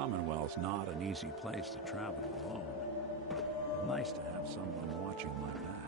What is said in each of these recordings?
Commonwealth's not an easy place to travel alone. Nice to have someone watching my back.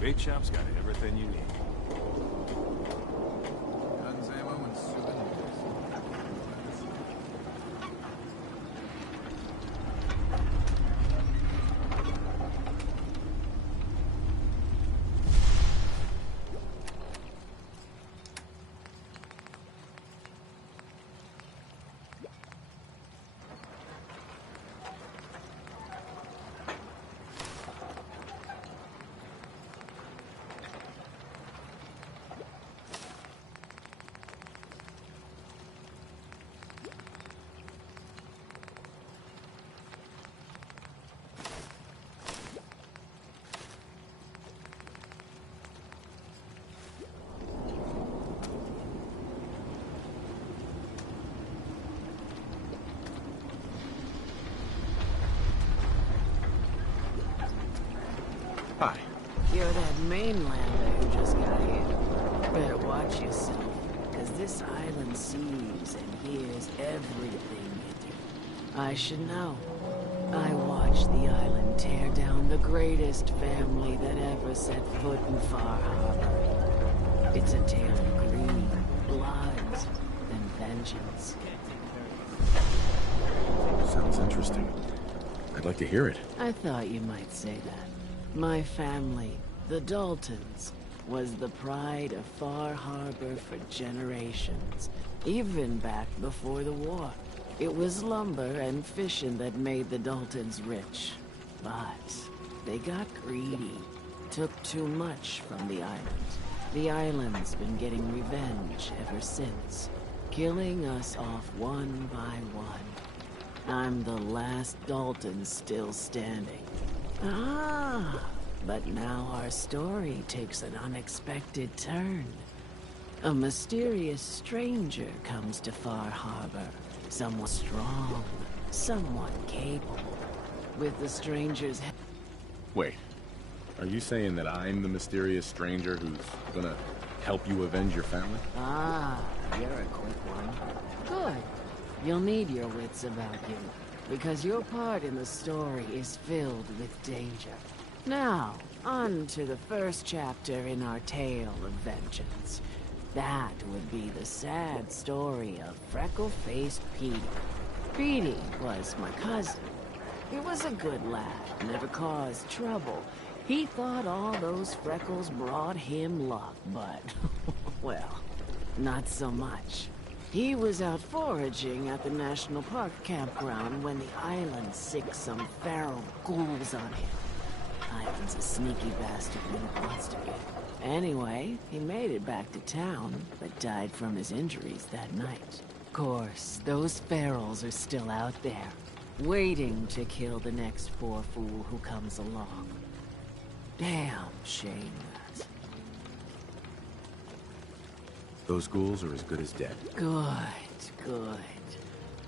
Bait shop's got everything you need. Guns, ammo, and souvenirs. Hi. You're that mainlander who just got here. Better watch yourself, because this island sees and hears everything you do. I should know. I watched the island tear down the greatest family that ever set foot in Far Harbor. It's a tale of greed, blood, and vengeance. Sounds interesting. I'd like to hear it. I thought you might say that. My family, the Daltons, was the pride of Far Harbor for generations, even back before the war. It was lumber and fishing that made the Daltons rich. But they got greedy, took too much from the island. The island's been getting revenge ever since, killing us off one by one. I'm the last Dalton still standing. Ah, but now our story takes an unexpected turn. A mysterious stranger comes to Far Harbor. Someone strong, someone capable. With the stranger's help. Wait. Are you saying that I'm the mysterious stranger who's gonna help you avenge your family? Ah, you're a quick one. Good. You'll need your wits about you, because your part in the story is filled with danger. Now, on to the first chapter in our tale of vengeance. That would be the sad story of freckle-faced Petey. Petey was my cousin. He was a good lad, never caused trouble. He thought all those freckles brought him luck, but, well, not so much. He was out foraging at the National Park campground when the island sicked some feral ghouls on him. Island's a sneaky bastard when it wants to be. Anyway, he made it back to town, but died from his injuries that night. Of course, those ferals are still out there, waiting to kill the next poor fool who comes along. Damn shame that. Those ghouls are as good as dead. Good, good.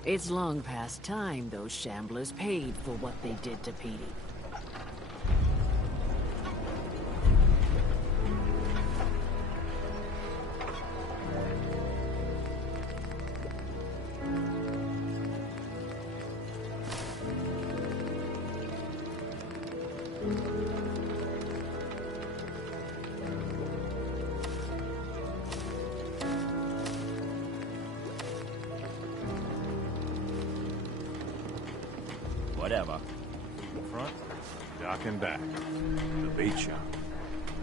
It's long past time those shamblers paid for what they did to Petey. Whatever. Front, dock and back. The bait shop.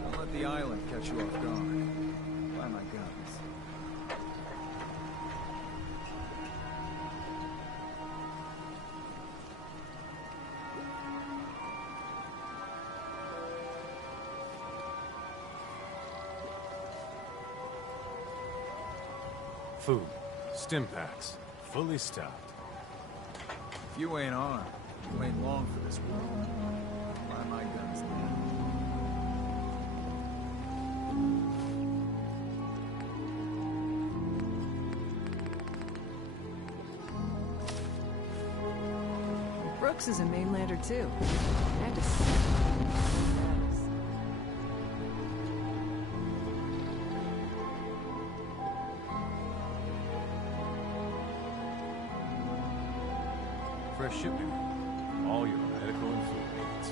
Don't let the island catch you off guard. Buy my guns. Food. Stim packs. Fully stocked. If you ain't armed, you ain't long for this world. Buy my guns then. Brooks is a mainlander too. I had to see. Fresh shipment. All your medical and food needs.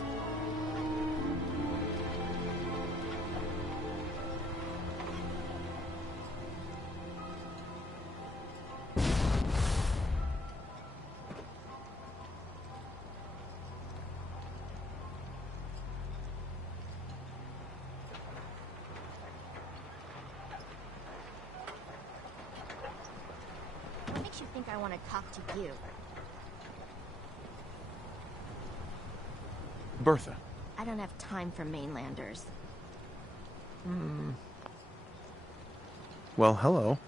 think I want to talk to you. Bertha. I don't have time for mainlanders. Well, hello.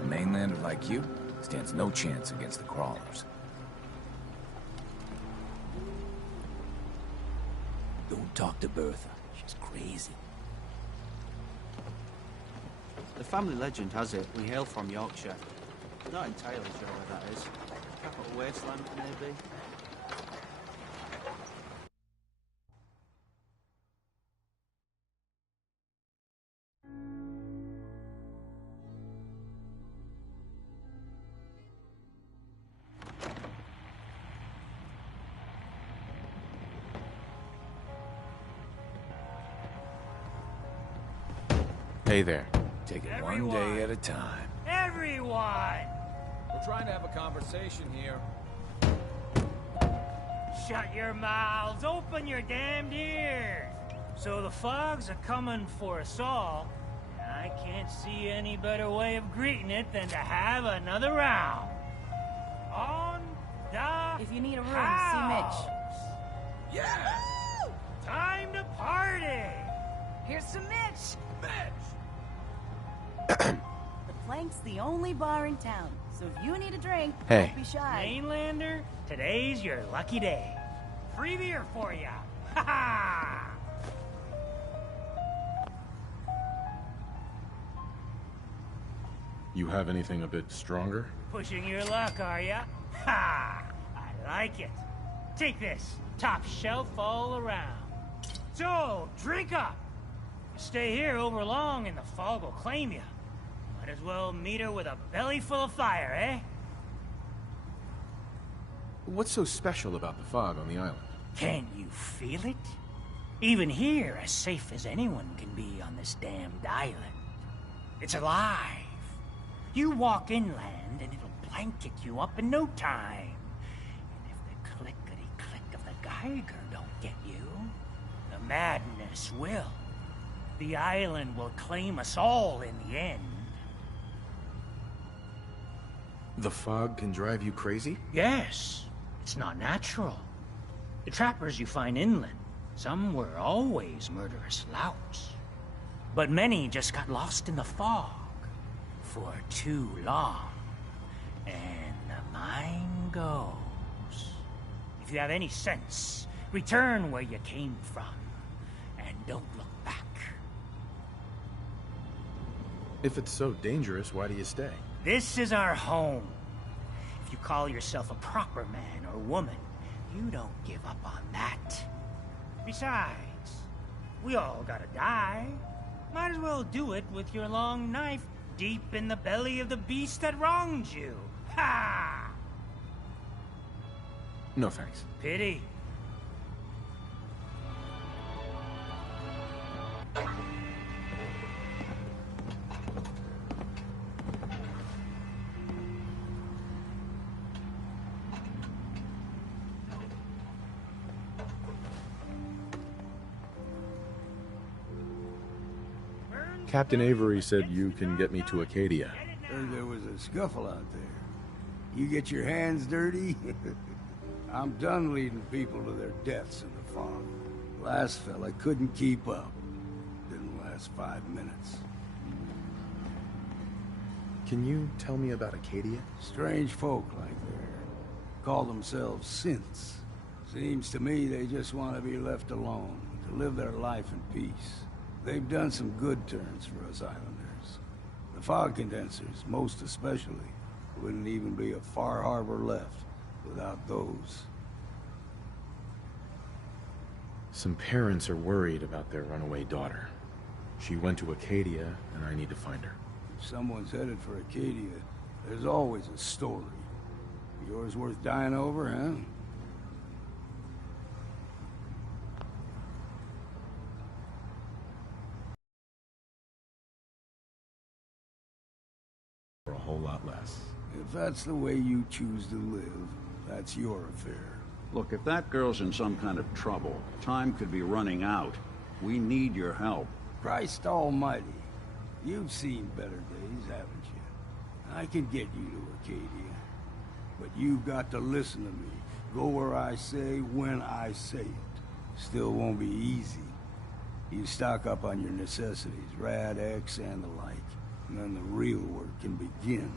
A mainlander like you stands no chance against the crawlers. Don't talk to Bertha. She's crazy. The family legend has it we hail from Yorkshire. Not entirely sure where that is. Capital Wasteland, maybe? Hey there. Take it one day at a time. Everyone! We're trying to have a conversation here. Shut your mouths, open your damned ears! So the fogs are coming for us all, and I can't see any better way of greeting it than to have another round. On the If you need a room, house. see Mitch. Yeah! Time to party! Here's some Mitch! Mitch! The Plank's the only bar in town, so if you need a drink, Hey. don't be shy. Mainlander, today's your lucky day. Free beer for ya! Ha ha! You have anything a bit stronger? Pushing your luck, are ya? Ha! I like it. Take this, top shelf all around. So, drink up. You stay here over long and the fog will claim you. Might as well meet her with a belly full of fire, eh? What's so special about the fog on the island? Can you feel it? Even here, as safe as anyone can be on this damned island. It's alive. You walk inland and it'll blanket you up in no time. And if the clickety-click of the Geiger don't get you, the madness will. The island will claim us all in the end. The fog can drive you crazy? Yes, it's not natural. The trappers you find inland, some were always murderous louts. But many just got lost in the fog for too long. And the mind goes. If you have any sense, return where you came from, and don't look back. If it's so dangerous, why do you stay? This is our home. If you call yourself a proper man or woman, you don't give up on that. Besides, we all gotta die. Might as well do it with your long knife deep in the belly of the beast that wronged you. Ha! No thanks. Pity. Captain Avery said you can get me to Acadia. Heard there was a scuffle out there. You get your hands dirty? I'm done leading people to their deaths in the fog. Last fella couldn't keep up. Didn't last 5 minutes. Can you tell me about Acadia? Strange folk like there. Call themselves synths. Seems to me they just want to be left alone, to live their life in peace. They've done some good turns for us islanders. The fog condensers, most especially, wouldn't even be a Far Harbor left without those. Some parents are worried about their runaway daughter. She went to Acadia, and I need to find her. If someone's headed for Acadia, there's always a story. Yours worth dying over, huh? For a whole lot less. If that's the way you choose to live, that's your affair. Look, if that girl's in some kind of trouble, time could be running out. We need your help. Christ almighty. You've seen better days, haven't you? I can get you to Acadia. But you've got to listen to me. Go where I say, when I say it. Still won't be easy. You stock up on your necessities, Rad X and the like, and then the real work can begin.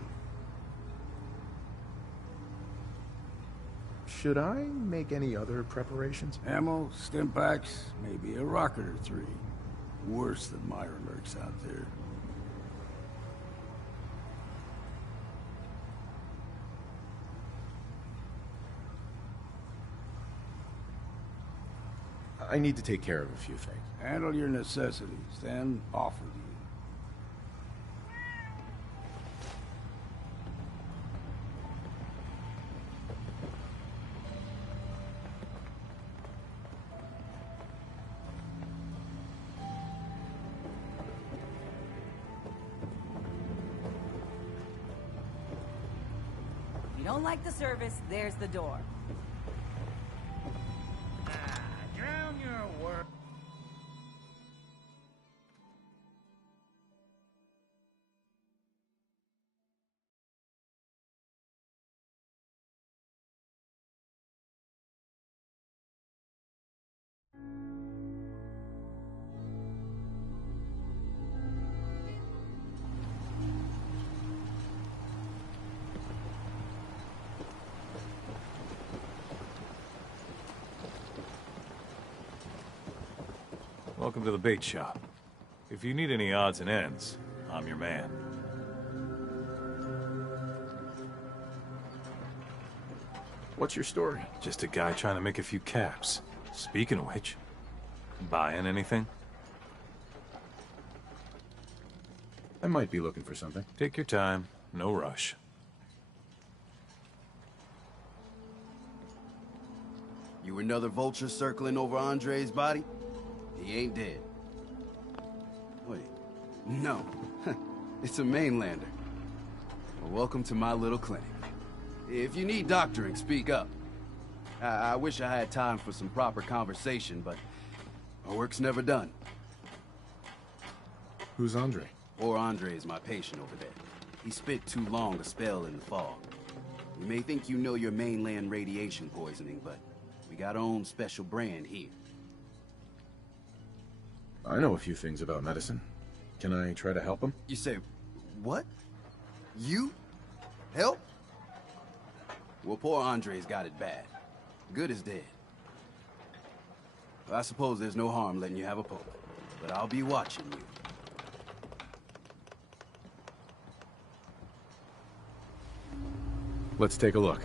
Should I make any other preparations? Ammo, stim packs, maybe a rocket or three. Worse than Meyer lurks out there. I need to take care of a few things. Handle your necessities, then off with you. If you don't like the service, there's the door. Drown your work. Welcome to the bait shop. If you need any odds and ends, I'm your man. What's your story? Just a guy trying to make a few caps. Speaking of which, buying anything? I might be looking for something. Take your time, no rush. You another vulture circling over Andre's body? He ain't dead. Wait, no. It's a mainlander. Well, welcome to my little clinic. If you need doctoring, speak up. I wish I had time for some proper conversation, but my work's never done. Who's Andre? Poor Andre is my patient over there. He spent too long a spell in the fog. You may think you know your mainland radiation poisoning, but we got our own special brand here. I know a few things about medicine. Can I try to help him? You say, what? You? Help? Well, poor Andre's got it bad. Good is dead. Well, I suppose there's no harm letting you have a poke, but I'll be watching you. Let's take a look.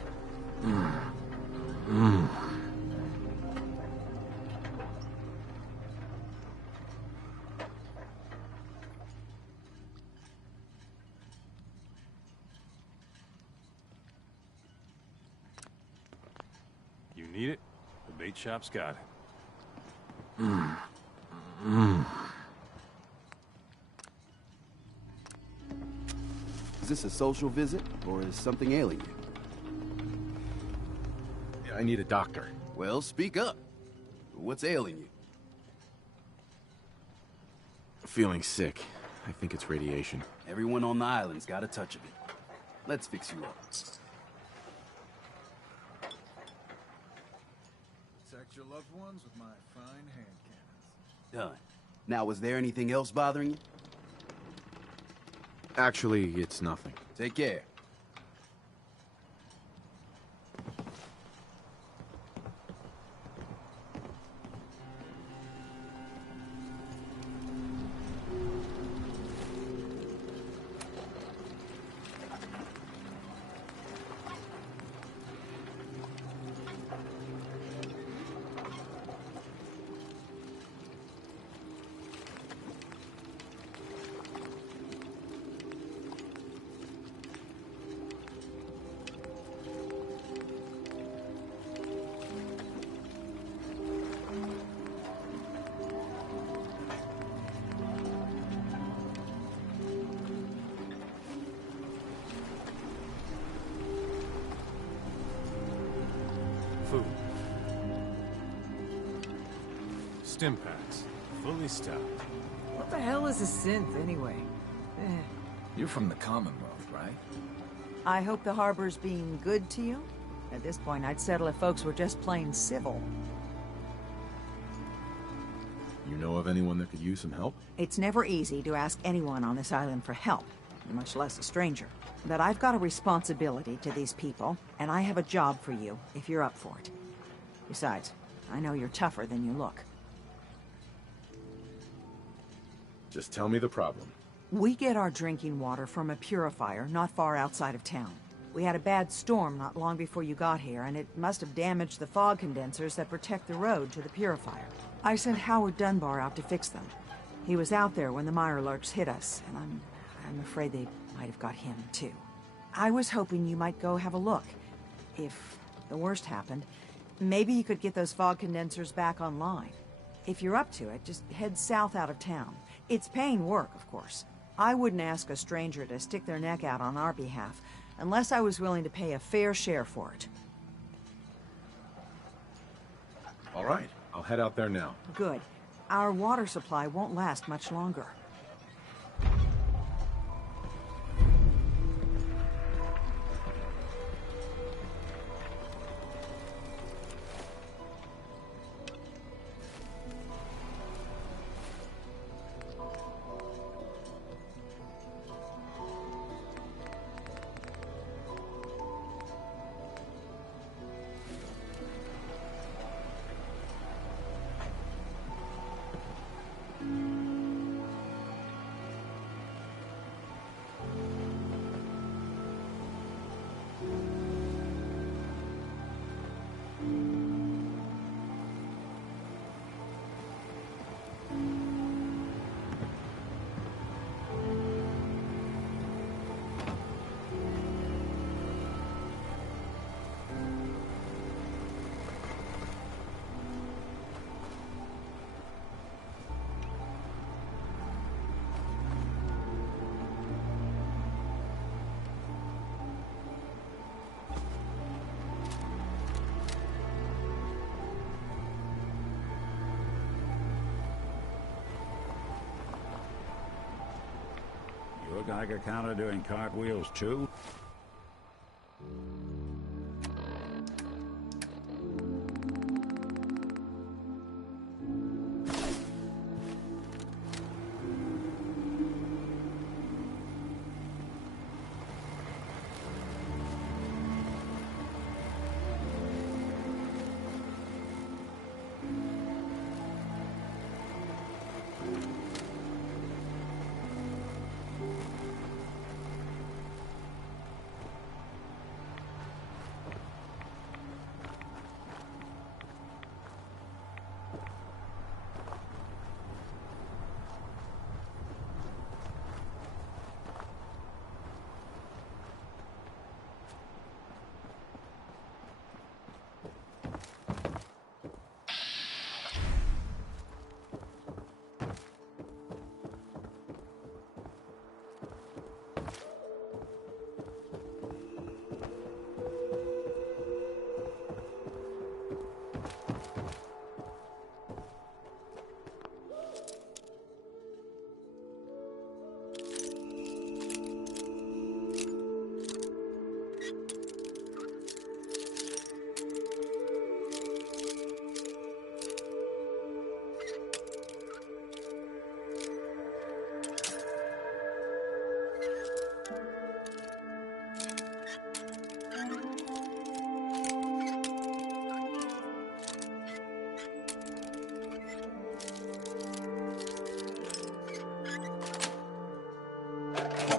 You need it? The bait shop's got it. Is this a social visit, or is something ailing you? I need a doctor. Well, speak up. What's ailing you? Feeling sick. I think it's radiation. Everyone on the island's got a touch of it. Let's fix you up. Protect your loved ones with my fine hand cannons. Done. Now, was there anything else bothering you? Actually, it's nothing. Take care. Food. Stim packs. Fully stocked. What the hell is a synth, anyway? You're from the Commonwealth, right? I hope the harbor's being good to you. At this point, I'd settle if folks were just plain civil. You know of anyone that could use some help? It's never easy to ask anyone on this island for help, much less a stranger. But I've got a responsibility to these people, and I have a job for you, if you're up for it. Besides, I know you're tougher than you look. Just tell me the problem. We get our drinking water from a purifier not far outside of town. We had a bad storm not long before you got here, and it must have damaged the fog condensers that protect the road to the purifier. I sent Howard Dunbar out to fix them. He was out there when the Mirelurks hit us, and I'm afraid they might have got him, too. I was hoping you might go have a look. If the worst happened, maybe you could get those fog condensers back online. If you're up to it, just head south out of town. It's paying work, of course. I wouldn't ask a stranger to stick their neck out on our behalf, unless I was willing to pay a fair share for it. All right, I'll head out there now. Good. Our water supply won't last much longer. You a Geiger counter doing cartwheels too?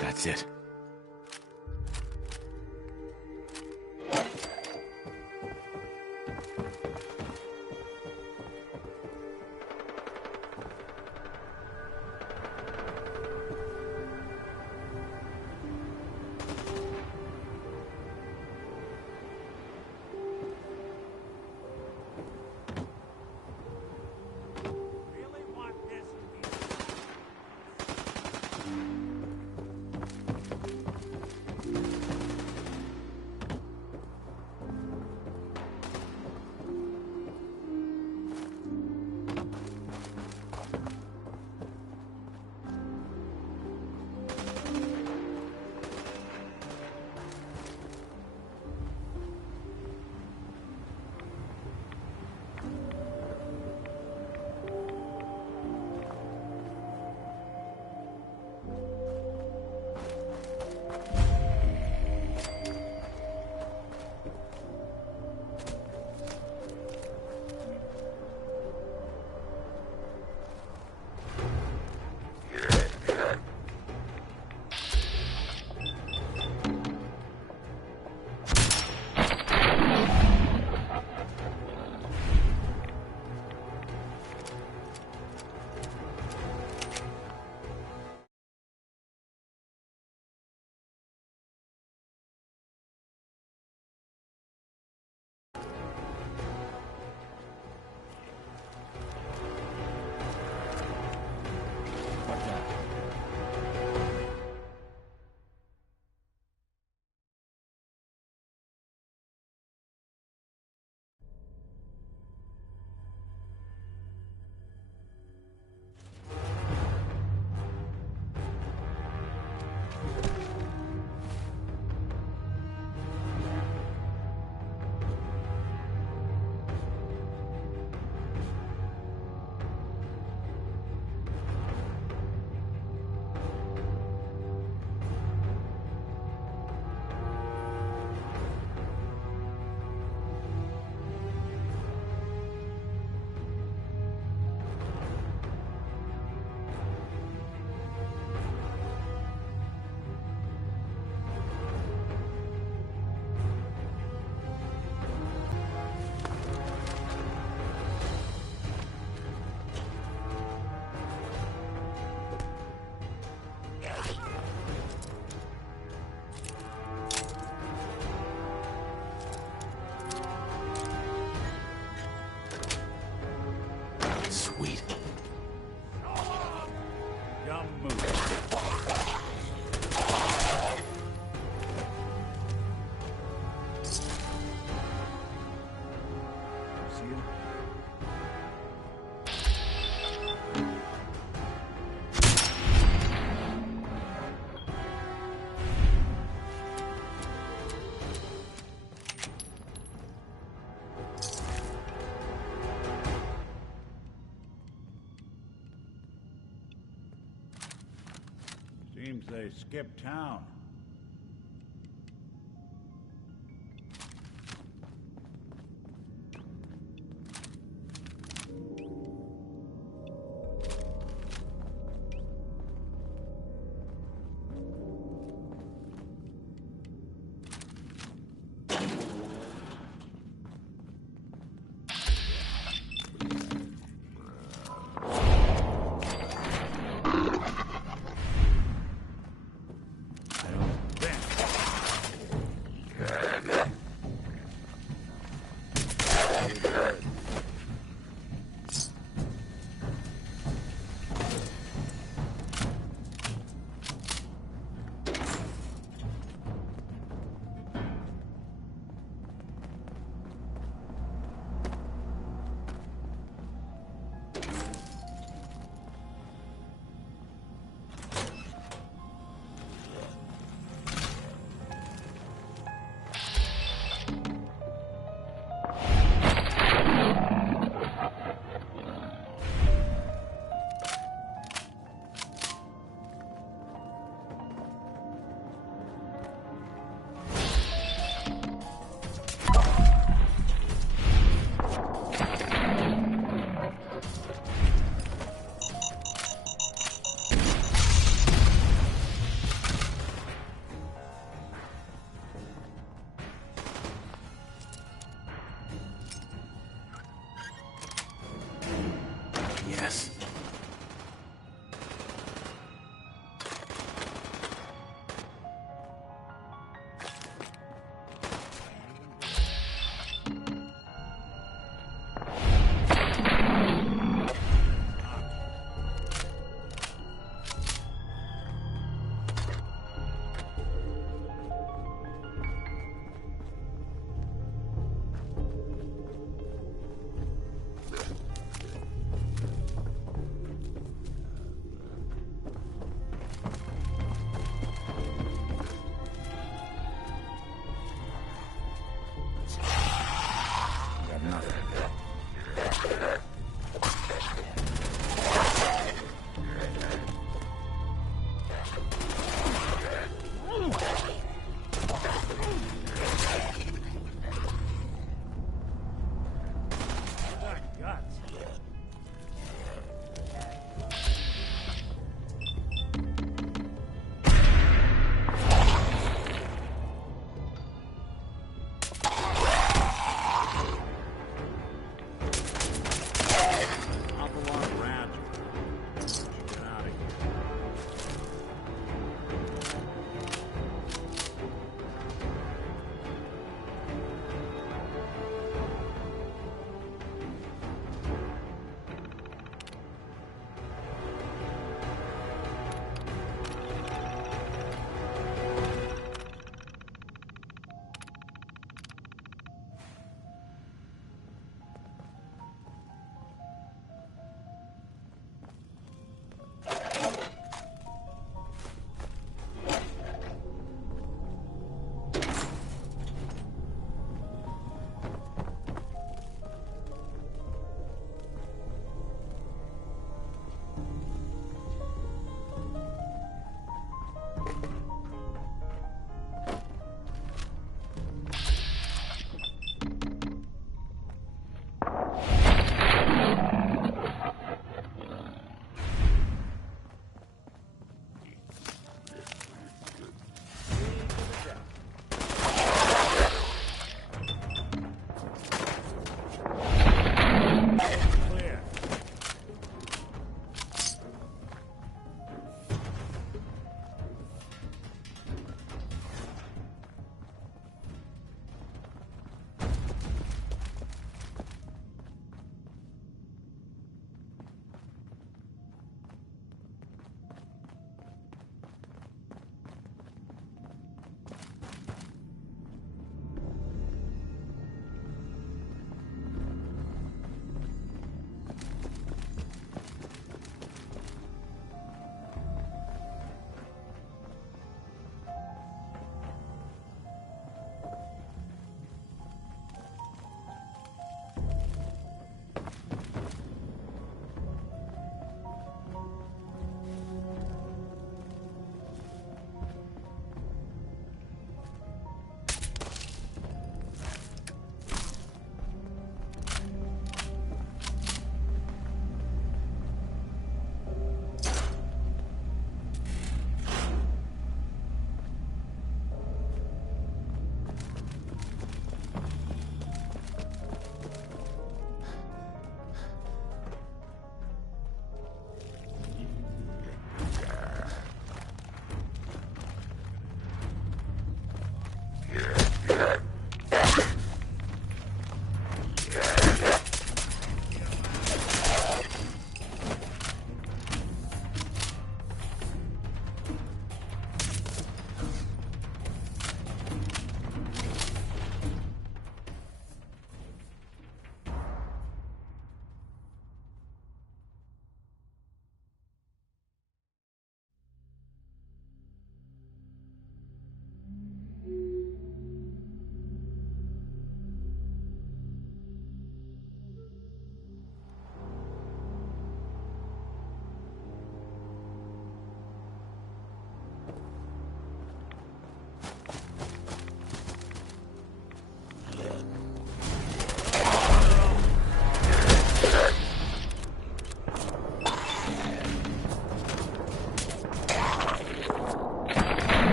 That's it. Sweet. Dumb move. See you? Seems they skipped town. Yes.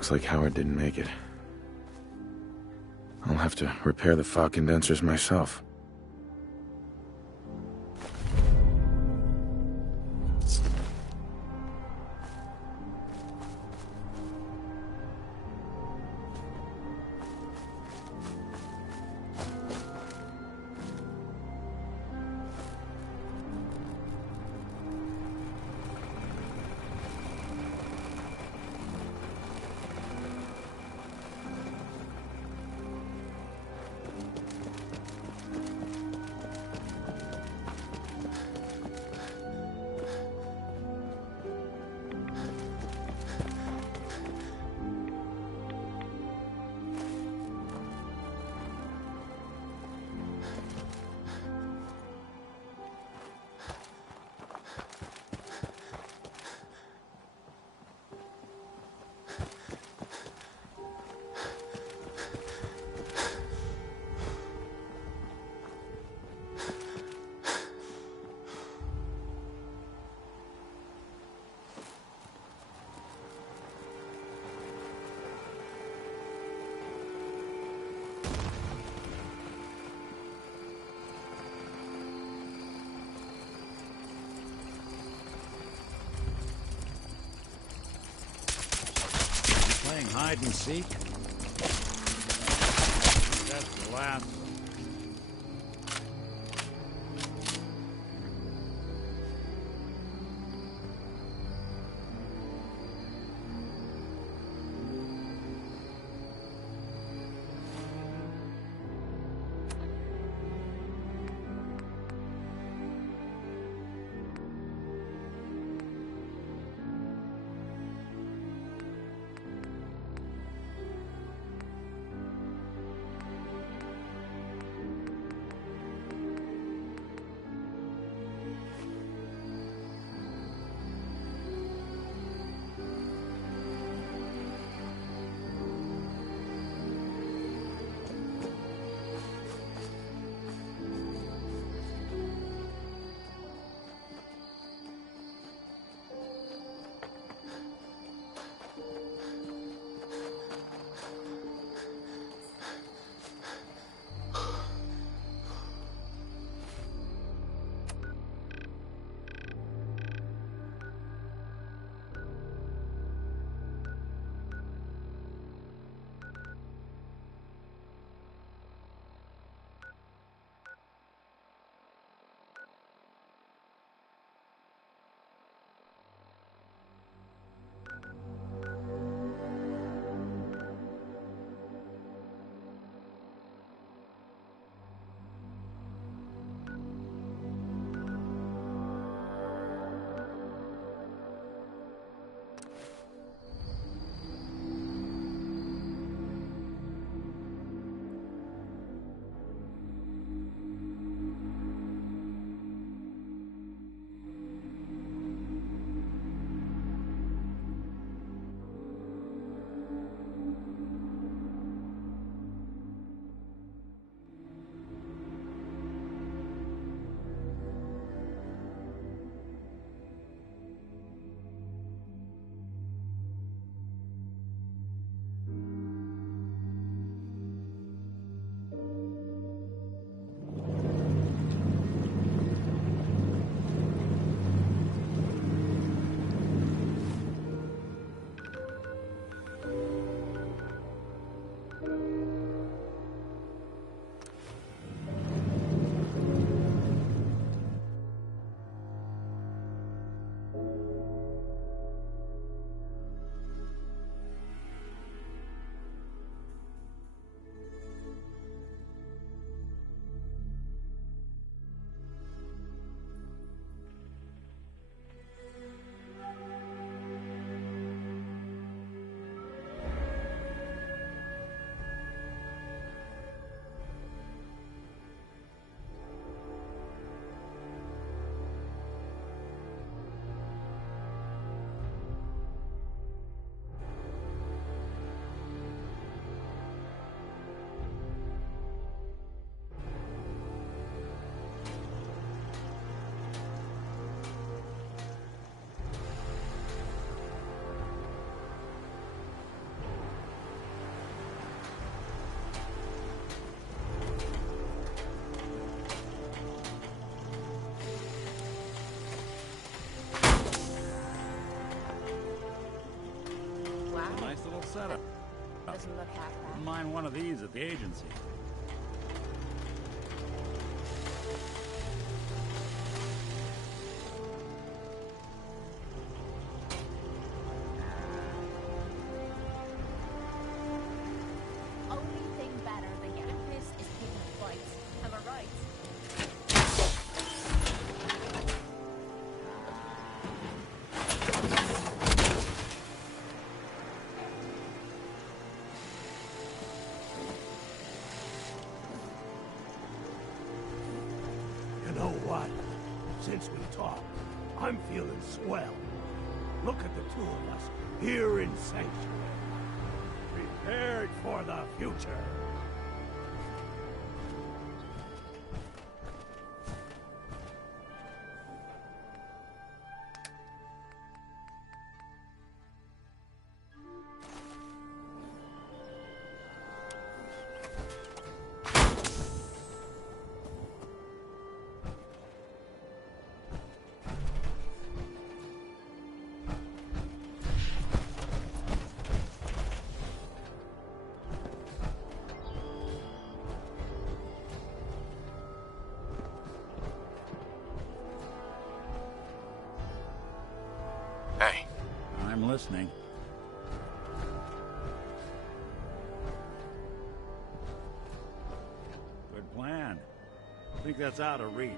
Looks like Howard didn't make it. I'll have to repair the fog condensers myself. Playing hide and seek? That's the last. setup. Doesn't look half bad. Wouldn't mind one of these at the agency. Only thing better than getting pissed is picking fights. Am I right? You know what? Since we talked, I'm feeling swell. Look at the two of us here in Sanctuary. Prepared for the future. Hey. I'm listening. Good plan. I think that's out of reach.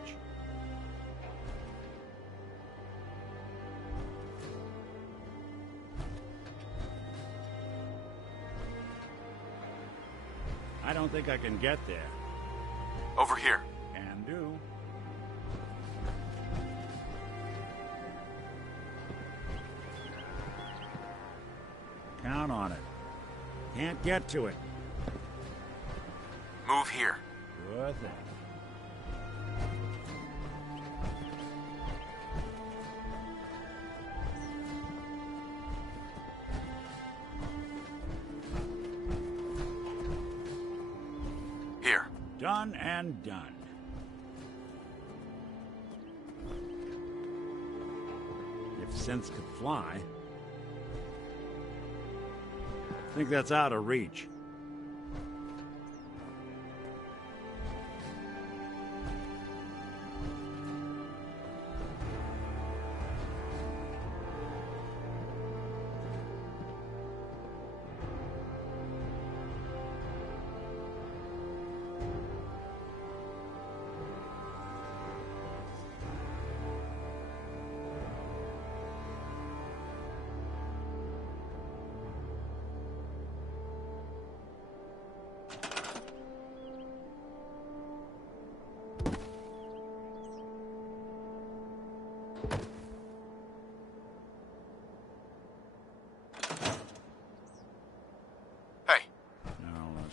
I don't think I can get there. Over here. Can do. Count on it. Can't get to it. Move here. Good thing. Here. Done and done. If synths could fly. I think that's out of reach.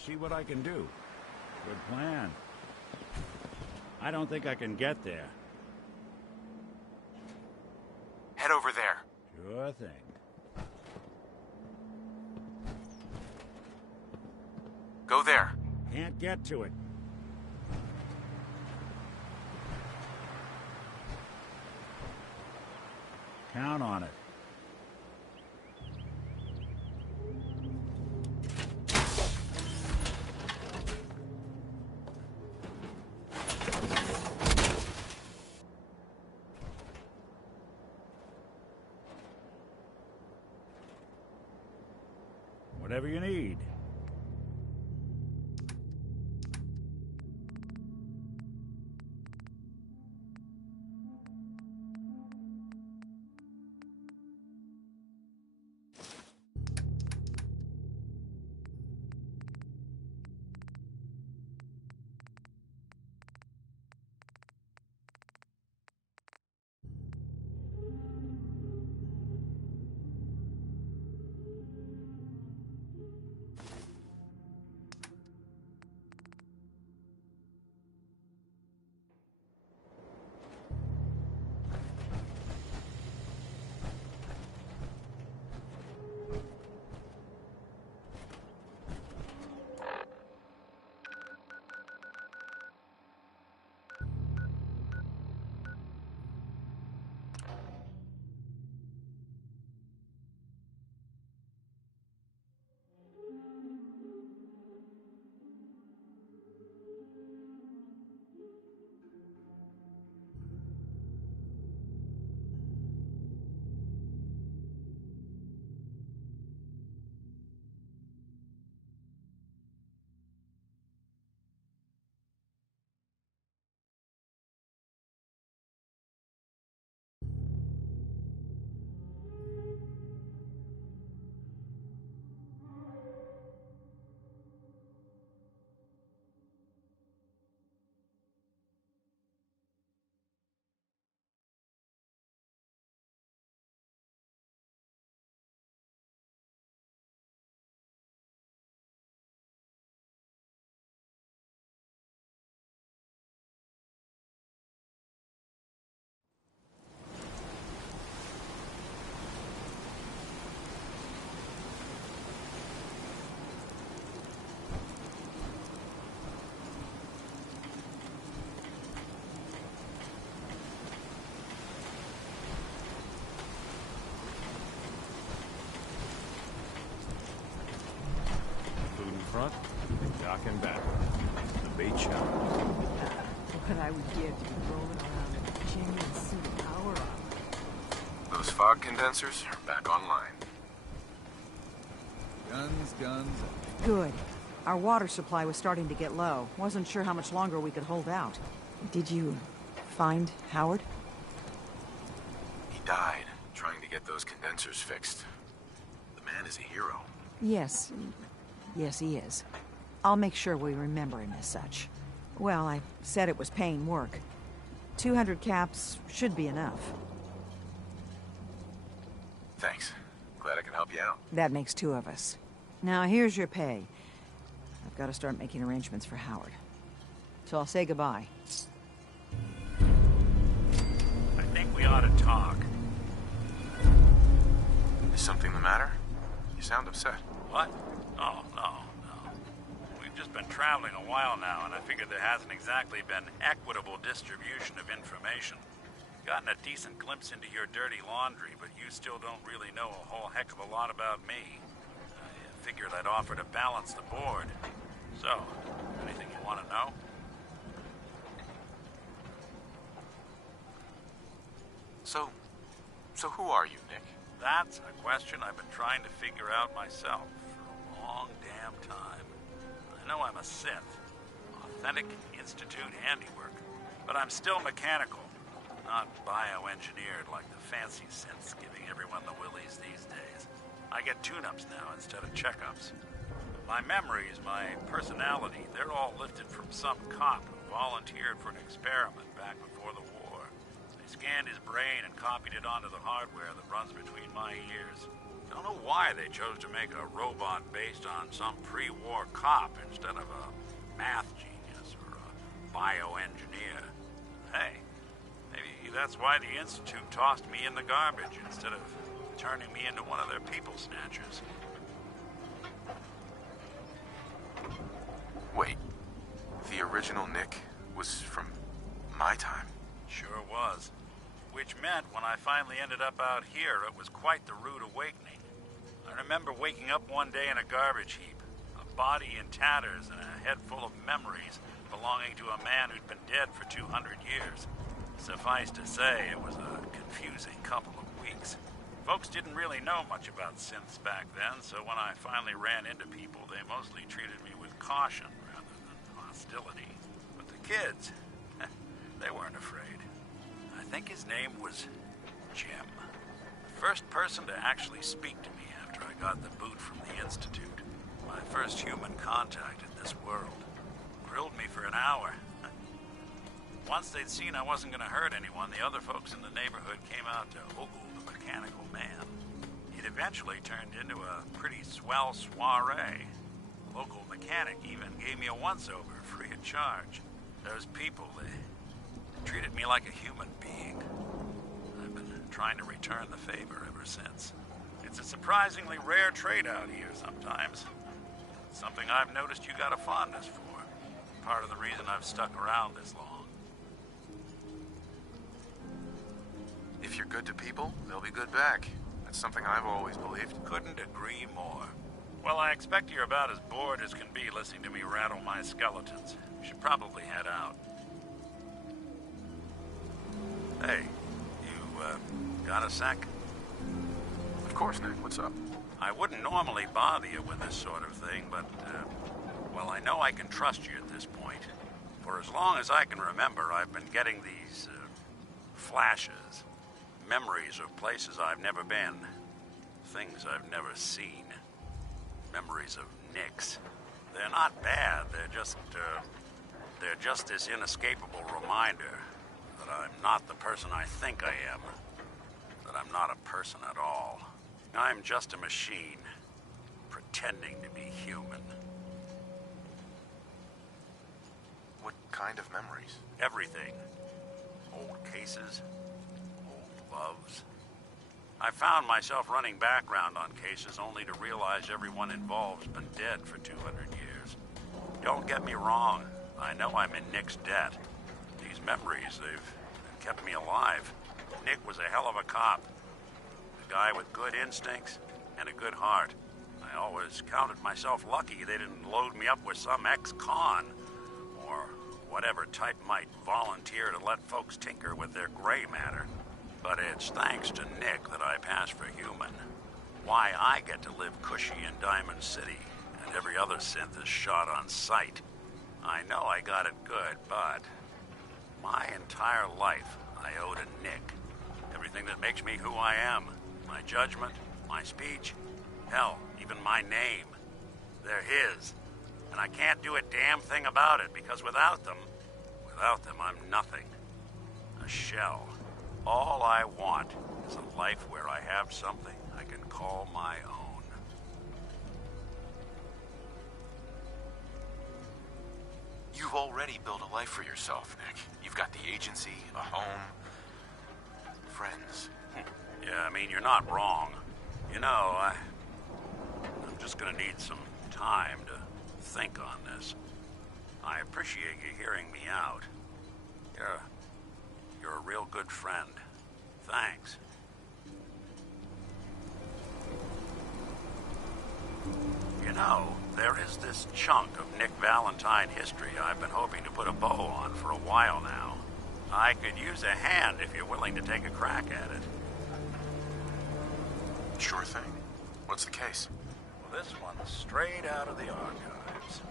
See what I can do. Good plan. I don't think I can get there. Head over there. Sure thing. Go there. Can't get to it. Count on it. Whatever you need. shop. What I would give to be rolling around in a genuine suit of power armor. Those fog condensers are back online. Guns, guns. Good. Our water supply was starting to get low. Wasn't sure how much longer we could hold out. Did you find Howard? He died trying to get those condensers fixed. The man is a hero. Yes. Yes, he is. I'll make sure we remember him as such. Well, I said it was paying work. 200 caps should be enough. Thanks. Glad I can help you out. That makes 2 of us. Now, here's your pay. I've got to start making arrangements for Howard. So I'll say goodbye. I think we ought to talk. Is something the matter? You sound upset. What? Oh, no. We've just been traveling a while now, and I figured there hasn't exactly been equitable distribution of information. Gotten a decent glimpse into your dirty laundry, but you still don't really know a whole heck of a lot about me. I figured I'd offer to balance the board. So, anything you want to know? So who are you, Nick? That's a question I've been trying to figure out myself for a long damn time. I know I'm a synth, authentic Institute handiwork, but I'm still mechanical, not bioengineered like the fancy synths giving everyone the willies these days. I get tune-ups now instead of checkups. My memories, my personality, they're all lifted from some cop who volunteered for an experiment back before the war. They scanned his brain and copied it onto the hardware that runs between my ears. Don't know why they chose to make a robot based on some pre-war cop instead of a math genius or a bioengineer. Hey, maybe that's why the Institute tossed me in the garbage instead of turning me into one of their people snatchers. Wait, the original Nick was from my time? Sure was. Which meant when I finally ended up out here, it was quite the rude awakening. I remember waking up one day in a garbage heap, a body in tatters and a head full of memories belonging to a man who'd been dead for 200 years. Suffice to say, it was a confusing couple of weeks. Folks didn't really know much about synths back then, so when I finally ran into people, they mostly treated me with caution rather than hostility. But the kids, they weren't afraid. I think his name was Jim. The first person to actually speak to me after I got the boot from the Institute. My first human contact in this world. Grilled me for an hour. Once they'd seen I wasn't going to hurt anyone, the other folks in the neighborhood came out to ogle the mechanical man. It eventually turned into a pretty swell soiree. The local mechanic even gave me a once-over free of charge. Those people, they treated me like a human being. I've been trying to return the favor ever since. It's a surprisingly rare trait out here sometimes. It's something I've noticed you got a fondness for. Part of the reason I've stuck around this long. If you're good to people, they'll be good back. That's something I've always believed. Couldn't agree more. Well, I expect you're about as bored as can be listening to me rattle my skeletons. We should probably head out. Hey, you, got a sec? Of course, Nick. What's up? I wouldn't normally bother you with this sort of thing, but, well, I know I can trust you at this point. For as long as I can remember, I've been getting these, flashes. Memories of places I've never been. Things I've never seen. Memories of Nicks. They're not bad, they're just this inescapable reminder that I'm not the person I think I am. That I'm not a person at all. I'm just a machine, pretending to be human. What kind of memories? Everything. Old cases, old loves. I found myself running background on cases only to realize everyone involved's been dead for 200 years. Don't get me wrong, I know I'm in Nick's debt. These memories, they've kept me alive. Nick was a hell of a cop. A guy with good instincts and a good heart. I always counted myself lucky they didn't load me up with some ex-con. or whatever type might volunteer to let folks tinker with their gray matter. But it's thanks to Nick that I pass for human. Why I get to live cushy in Diamond City, and every other synth is shot on sight. I know I got it good, but my entire life I owe to Nick. Everything that makes me who I am. My judgment, my speech, hell, even my name. They're his. And I can't do a damn thing about it, because without them, I'm nothing. A shell. All I want is a life where I have something I can call my own. You've already built a life for yourself, Nick. You've got the agency, a home, friends. Yeah, I mean, you're not wrong. You know, I'm just gonna need some time to think on this. I appreciate you hearing me out. You're a real good friend. Thanks. You know, there is this chunk of Nick Valentine history I've been hoping to put a bow on for a while now. I could use a hand if you're willing to take a crack at it. Sure thing. What's the case? Well, this one's straight out of the archives.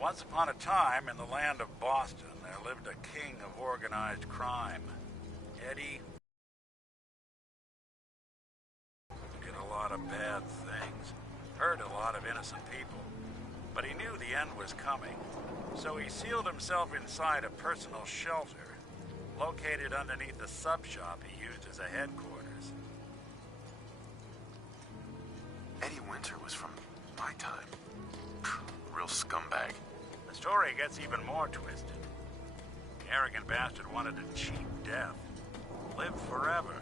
Once upon a time, in the land of Boston, there lived a king of organized crime. Eddie did a lot of bad things, hurt a lot of innocent people. But he knew the end was coming, so he sealed himself inside a personal shelter, located underneath the sub-shop he used as a headquarters. Eddie Winter was from my time. Real scumbag. The story gets even more twisted. The arrogant bastard wanted a cheap death. Live forever,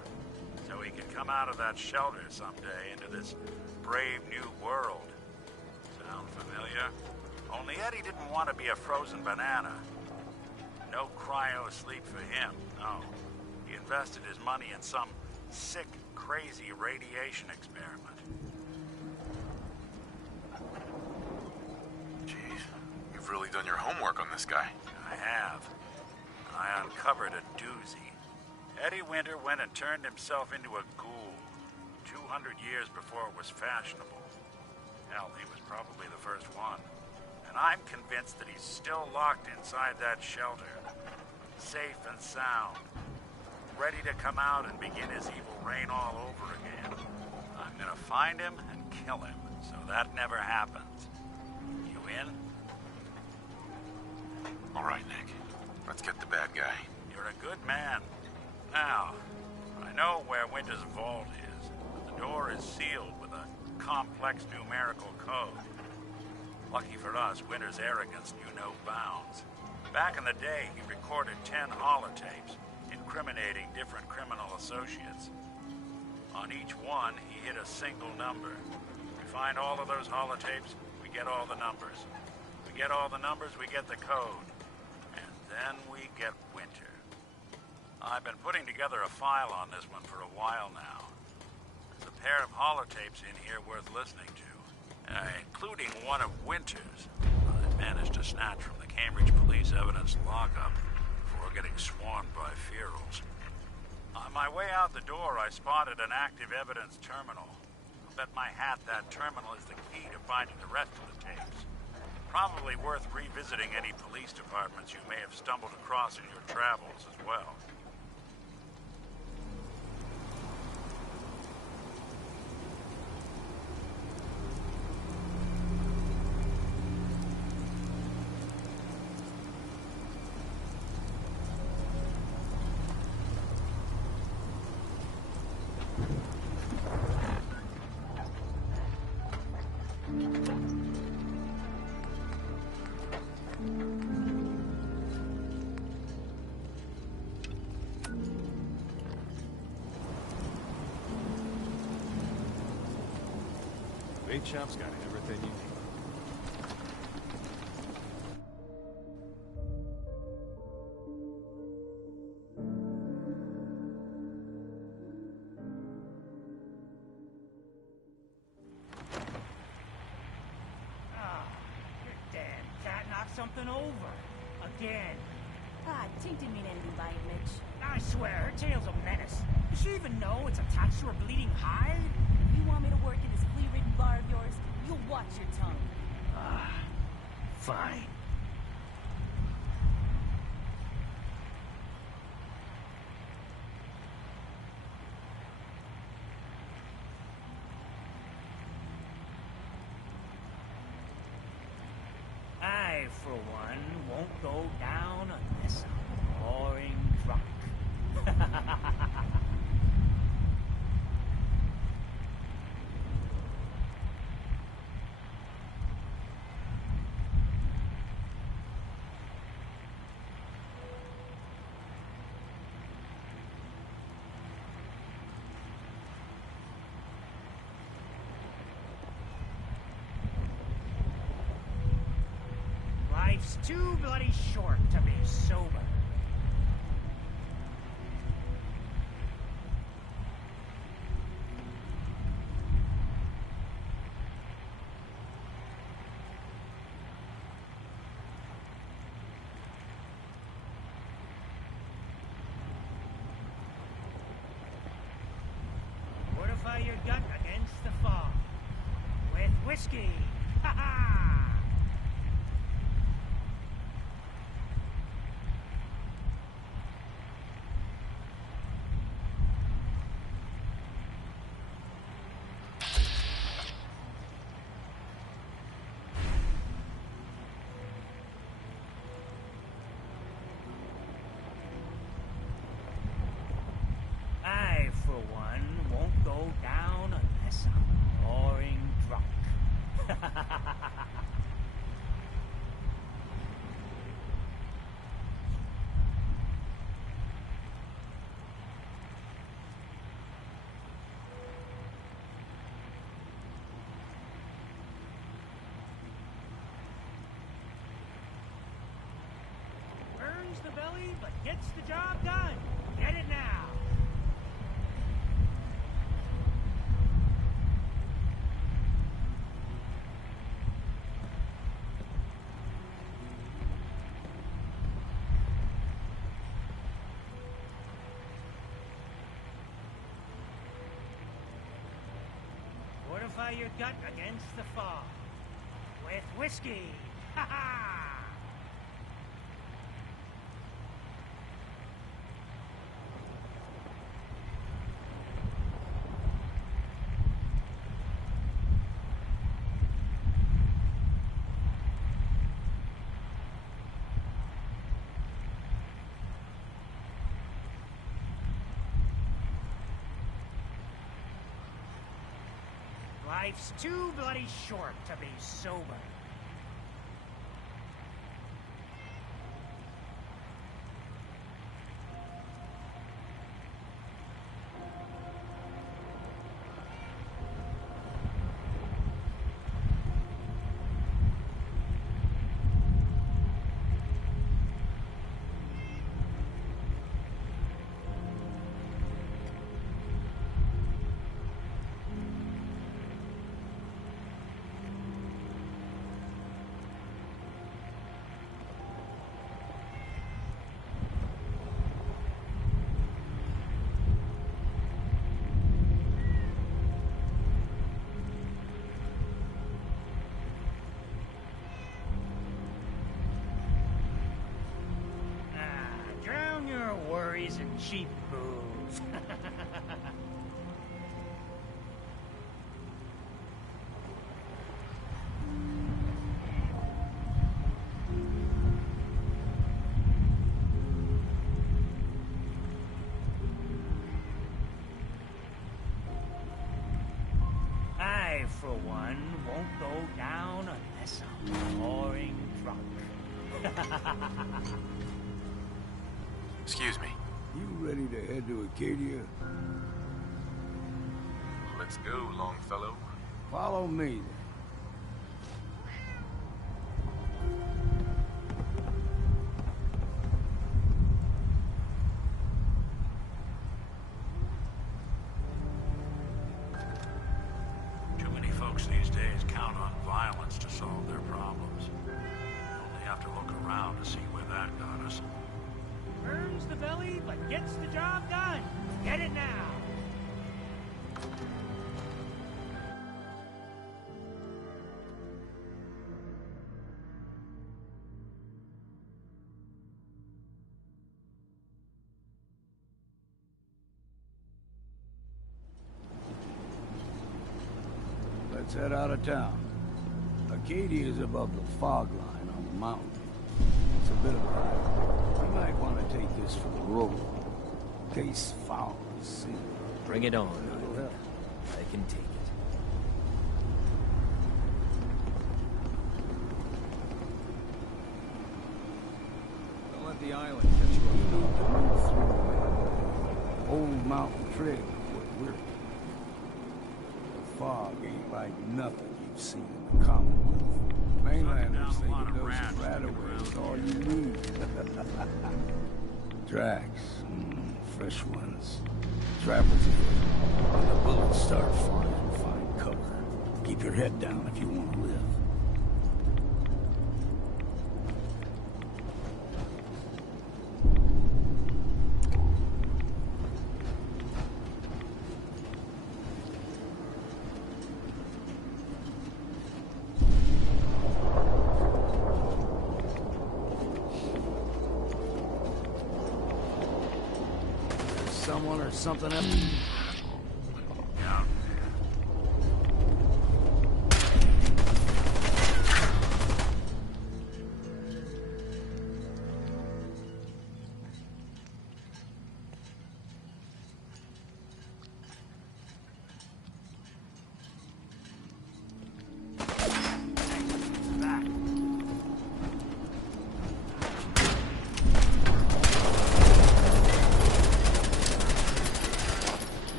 so he could come out of that shelter someday into this brave new world. Sound familiar? Only Eddie didn't want to be a frozen banana. No cryo sleep for him, no. He invested his money in some sick, crazy radiation experiment. Jeez, you've really done your homework on this guy. I have. I uncovered a doozy. Eddie Winter went and turned himself into a ghoul 200 years before it was fashionable. Hell, he was probably the first one. And I'm convinced that he's still locked inside that shelter. Safe and sound. Ready to come out and begin his evil reign all over again. I'm gonna find him and kill him, so that never happens. You in? All right, Nick. Let's get the bad guy. You're a good man. Now, I know where Winter's vault is, but the door is sealed with a complex numerical code. Lucky for us, Winter's arrogance knew no bounds. Back in the day, he recorded 10 holotapes, incriminating different criminal associates. On each one, he hit a single number. We find all of those holotapes, we get all the numbers. We get all the numbers, we get the code. And then we get Winter. I've been putting together a file on this one for a while now. There's a pair of holotapes in here worth listening to, including one of Winter's. I managed to snatch from the Cambridge Police evidence lockup before getting swarmed by ferals. On my way out the door, I spotted an active evidence terminal. I'll bet my hat that terminal is the key to finding the rest of the tapes. Probably worth revisiting any police departments you may have stumbled across in your travels as well. Bait shop's got everything you need. Your damn cat knocked something over. A again. Ah, Tink didn't mean anything by it, Mitch. I swear, her tale's a menace. Does she even know it's attached to her bleeding hide? If you want me to work in this flea-ridden bar of yours, you'll watch your tongue. Ah, fine. I, for one, won't go down unless I'm roaring drunk. Life's too bloody short to be sober. Fortify your gut against the fog. With whiskey. Ha ha! I, for one, won't go down unless I'm roaring drunk. Burns the belly, but gets the job done. Get it now. Fortify your gut against the fog. With whiskey. Ha ha! Life's too bloody short to be sober. Drown your worries in cheap booze. I, for one, won't go down unless I'm roaring drunk. Excuse me. You ready to head to Acadia? Let's go, Longfellow. Follow me, then. Too many folks these days count on violence to solve their problems. Only have to look around to see where that gets the job done. Get it now. Let's head out of town. Acadia is above the fog line on the mountain. It's a bit of a hike. You might want to take this for the road. In case foul is seen. Bring it on. I can take it. Don't let the island catch you You off need to move through, man. Old mountain trail is what we're doing. The fog ain't like nothing you've seen in the Commonwealth. Mainlanders think a dose of Radaway is all you need. Tracks, fresh ones. Travelers here. When the bullets start flying, find cover. Keep your head down if you want to live. Someone or something else. Yeah.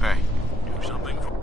Hey, Do something for...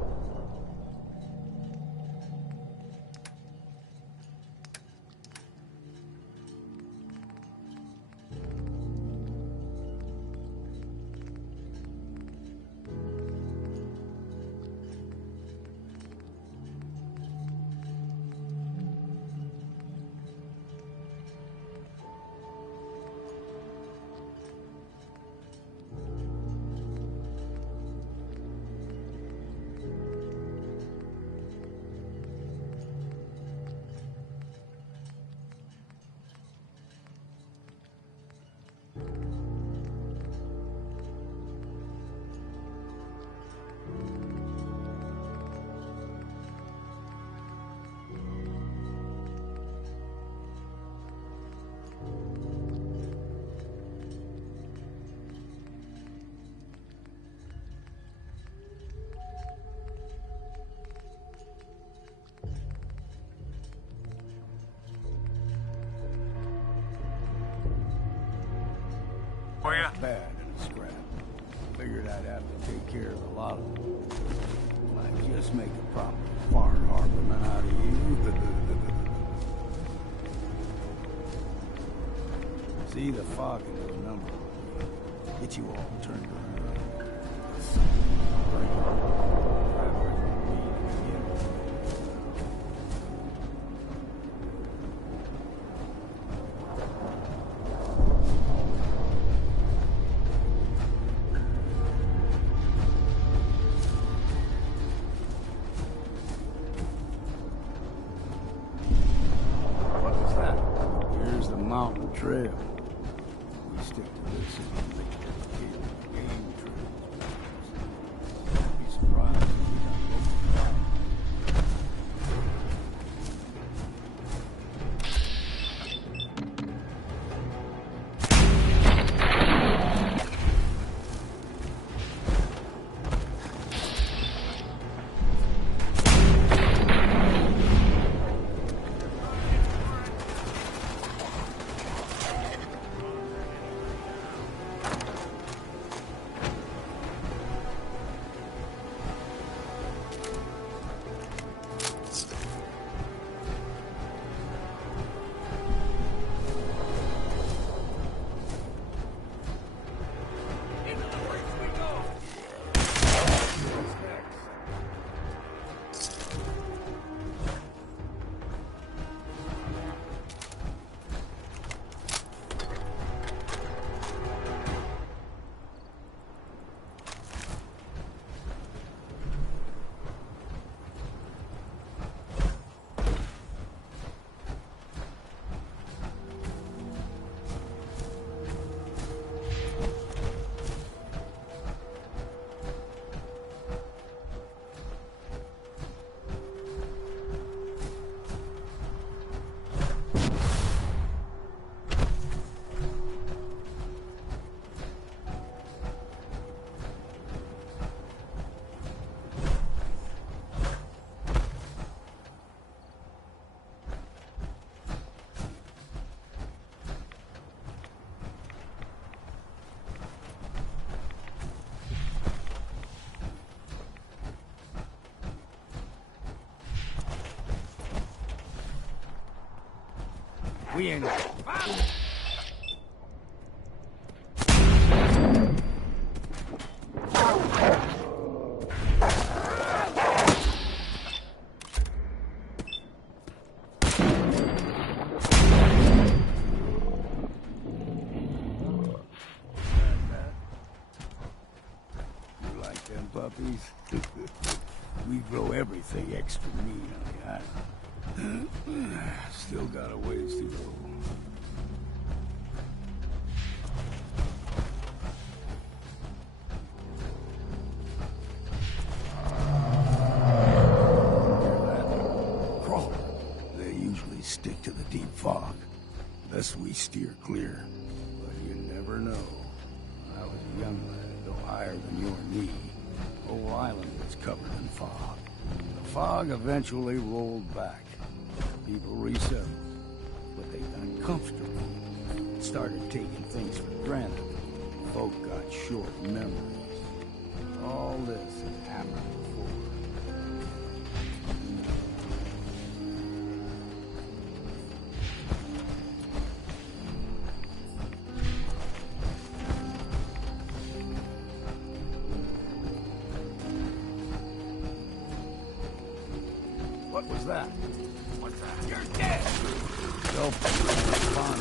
For you? Bad in a scrap. Figured I'd have to take care of a lot of them. Might just make a proper far harborman out of you. See, the fog can do a number on you. Get you all turned around. What was that? Here's the mountain trail. We stick to this and make game trails. Be surprised if we got local crime. We ain't... You like them puppies? We grow everything extra mean on the island. Still got a ways to go. Crawler. They usually stick to the deep fog. Unless we steer clear. But you never know. When I was a young lad, no higher than your knee, the whole island was covered in fog. The fog eventually rolled back. People resettled, but they got comfortable. Started taking things for granted. Folk got short memories. All this has happened before. What was that? What's that? You're dead! Go. Fun.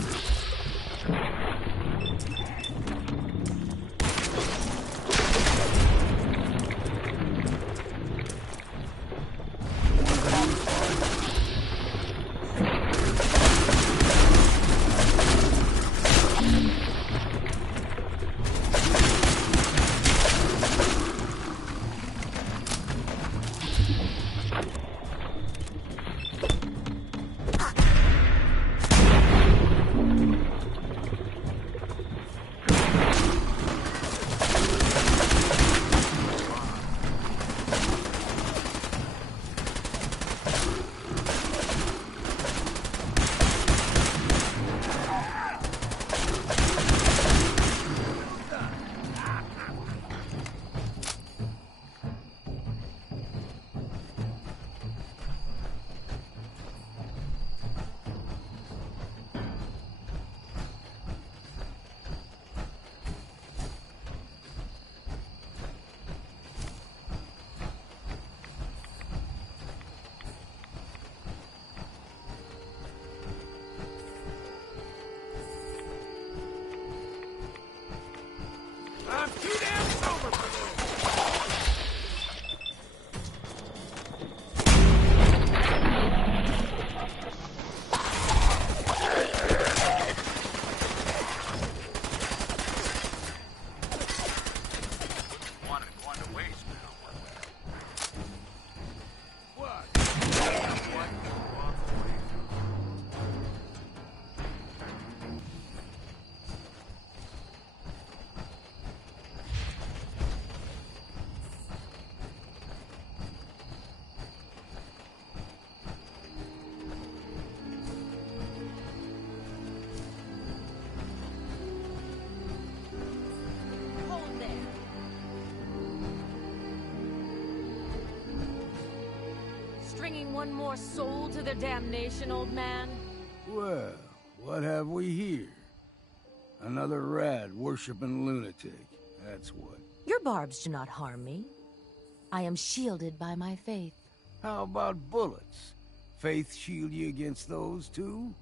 I'm too damn sober for this! bringing one more soul to their damnation, old man? Well, what have we here? Another rad worshipping lunatic. That's what. Your barbs do not harm me. I am shielded by my faith. How about bullets? Faith shield you against those, too?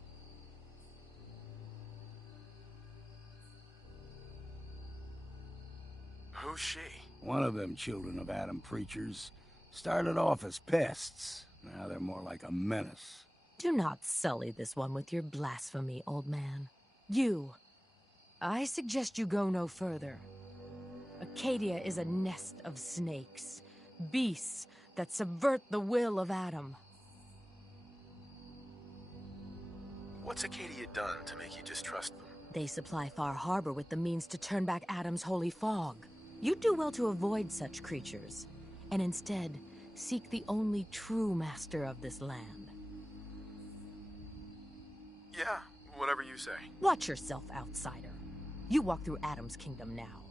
Who's she? One of them children of Adam preachers. Started off as pests. Now they're more like a menace. Do not sully this one with your blasphemy, old man. You. I suggest you go no further. Acadia is a nest of snakes. Beasts that subvert the will of Adam. What's Acadia done to make you distrust them? They supply Far Harbor with the means to turn back Adam's holy fog. You'd do well to avoid such creatures, and instead seek the only true master of this land. Yeah, whatever you say. Watch yourself, outsider. You walk through Adam's kingdom now.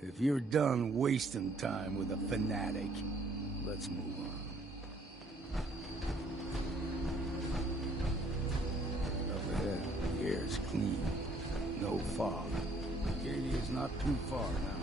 If you're done wasting time with a fanatic, let's move on. Up ahead, the air's clean. No fog. Acadia's not too far now.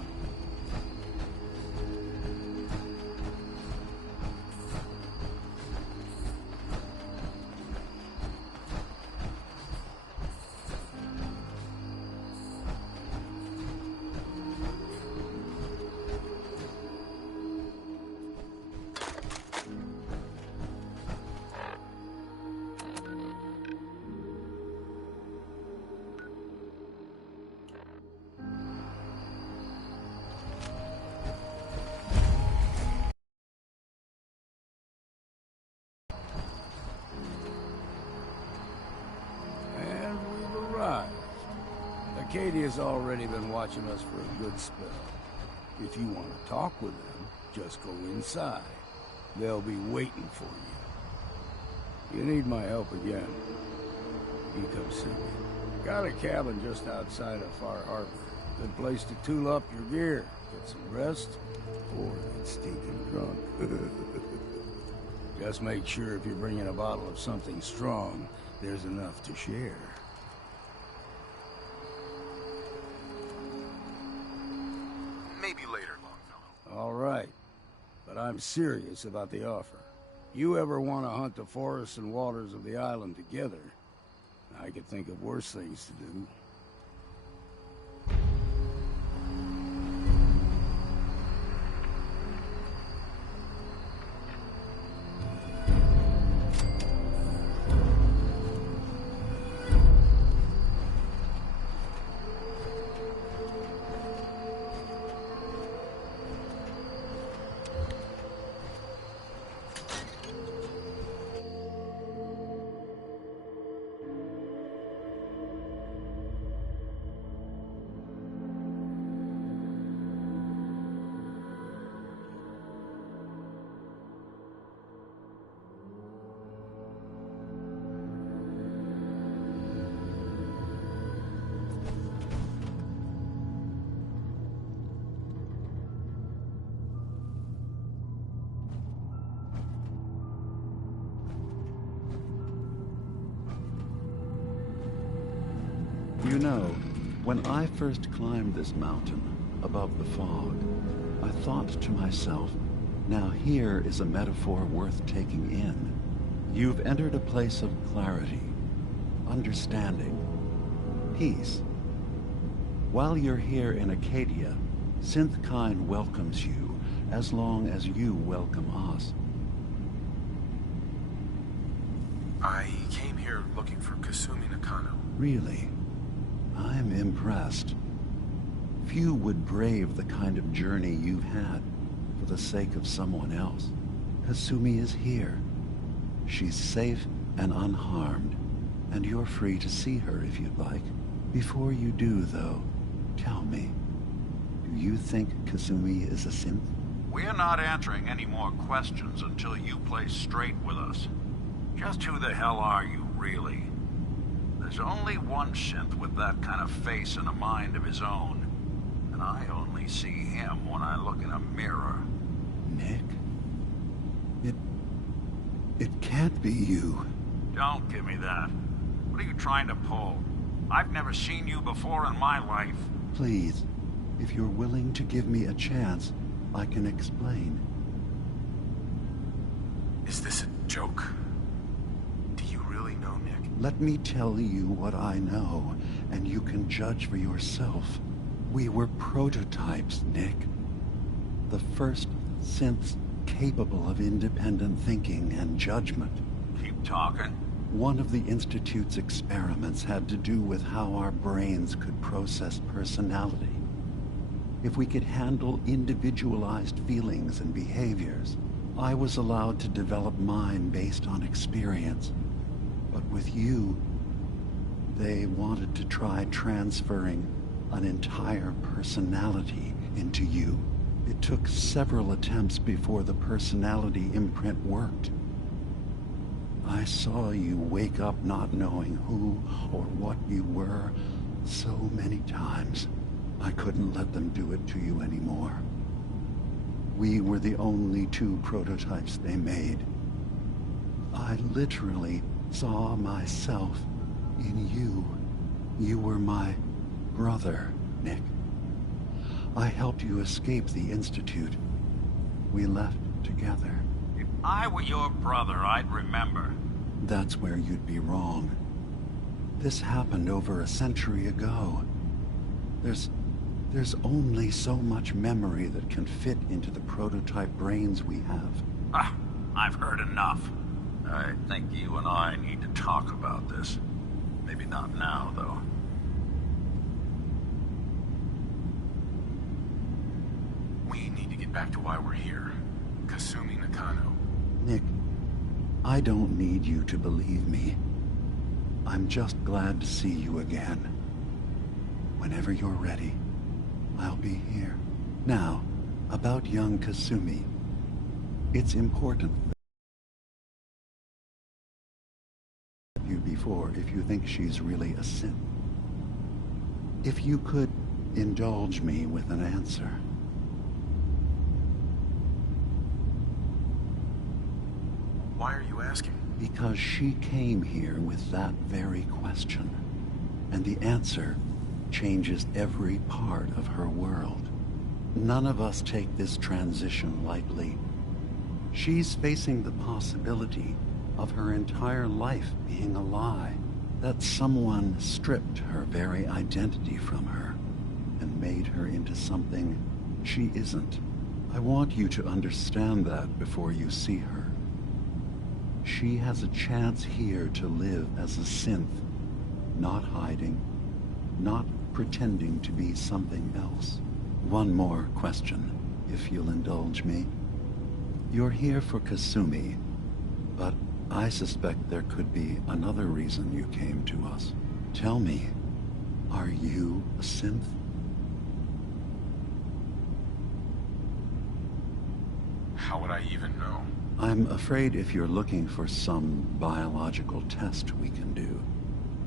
Acadia's already been watching us for a good spell. If you want to talk with them, just go inside. They'll be waiting for you. You need my help again, you come see me. Got a cabin just outside of Far Harbor. Good place to tool up your gear, get some rest, or get stinking drunk. Just make sure if you're bringing a bottle of something strong, there's enough to share. Maybe later, Longfellow. All right, but I'm serious about the offer. You ever want to hunt the forests and waters of the island together, I could think of worse things to do. You know, when I first climbed this mountain above the fog, I thought to myself, now here is a metaphor worth taking in. You've entered a place of clarity, understanding, peace. While you're here in Acadia, Synthkind welcomes you as long as you welcome us. I came here looking for Kasumi Nakano. Really? I'm impressed. Few would brave the kind of journey you've had for the sake of someone else. Kasumi is here. She's safe and unharmed, and you're free to see her if you'd like. Before you do, though, tell me, do you think Kasumi is a synth? We're not answering any more questions until you play straight with us. Just who the hell are you, really? There's only one synth with that kind of face and a mind of his own. And I only see him when I look in a mirror. Nick? It can't be you. Don't give me that. What are you trying to pull? I've never seen you before in my life. Please, if you're willing to give me a chance, I can explain. Is this a joke? Do you really know, Nick? Let me tell you what I know, and you can judge for yourself. We were prototypes, Nick. The first synths capable of independent thinking and judgment. Keep talking. One of the Institute's experiments had to do with how our brains could process personality. If we could handle individualized feelings and behaviors, I was allowed to develop mine based on experience. But with you, they wanted to try transferring an entire personality into you. It took several attempts before the personality imprint worked. I saw you wake up not knowing who or what you were so many times. I couldn't let them do it to you anymore. We were the only two prototypes they made. I literally saw myself in you. You were my brother, Nick. I helped you escape the Institute. We left together. If I were your brother, I'd remember. That's where you'd be wrong. This happened over a century ago. There's only so much memory that can fit into the prototype brains we have. Ah, I've heard enough. I think you and I need to talk about this. Maybe not now, though. We need to get back to why we're here. Kasumi Nakano. Nick, I don't need you to believe me. I'm just glad to see you again. Whenever you're ready, I'll be here. Now, about young Kasumi. It's important that you before if you think she's really a synth. If you could indulge me with an answer. Why are you asking? Because she came here with that very question. And the answer changes every part of her world. None of us take this transition lightly. She's facing the possibility of her entire life being a lie. That someone stripped her very identity from her and made her into something she isn't. I want you to understand that before you see her. She has a chance here to live as a synth, not hiding, not pretending to be something else. One more question, if you'll indulge me. You're here for Kasumi, but I suspect there could be another reason you came to us. Tell me, are you a synth? How would I even know? I'm afraid if you're looking for some biological test we can do,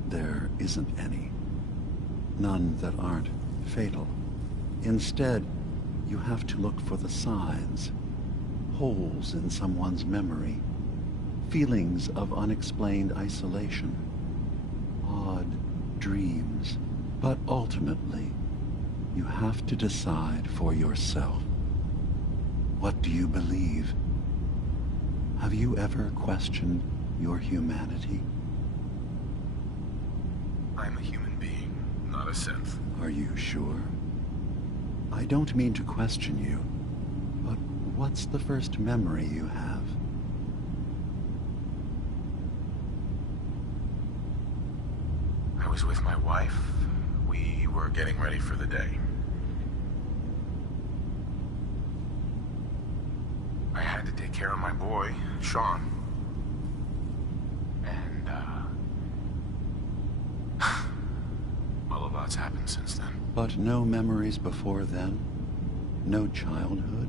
there isn't any. None that aren't fatal. Instead, you have to look for the signs, holes in someone's memory, feelings of unexplained isolation, odd dreams. But ultimately, you have to decide for yourself. What do you believe? Have you ever questioned your humanity? I'm a human being, not a synth. Are you sure? I don't mean to question you, but what's the first memory you have? I was with my wife. We were getting ready for the day. I had to take care of my boy, Sean. And, well, a lot's happened since then. But no memories before then? No childhood?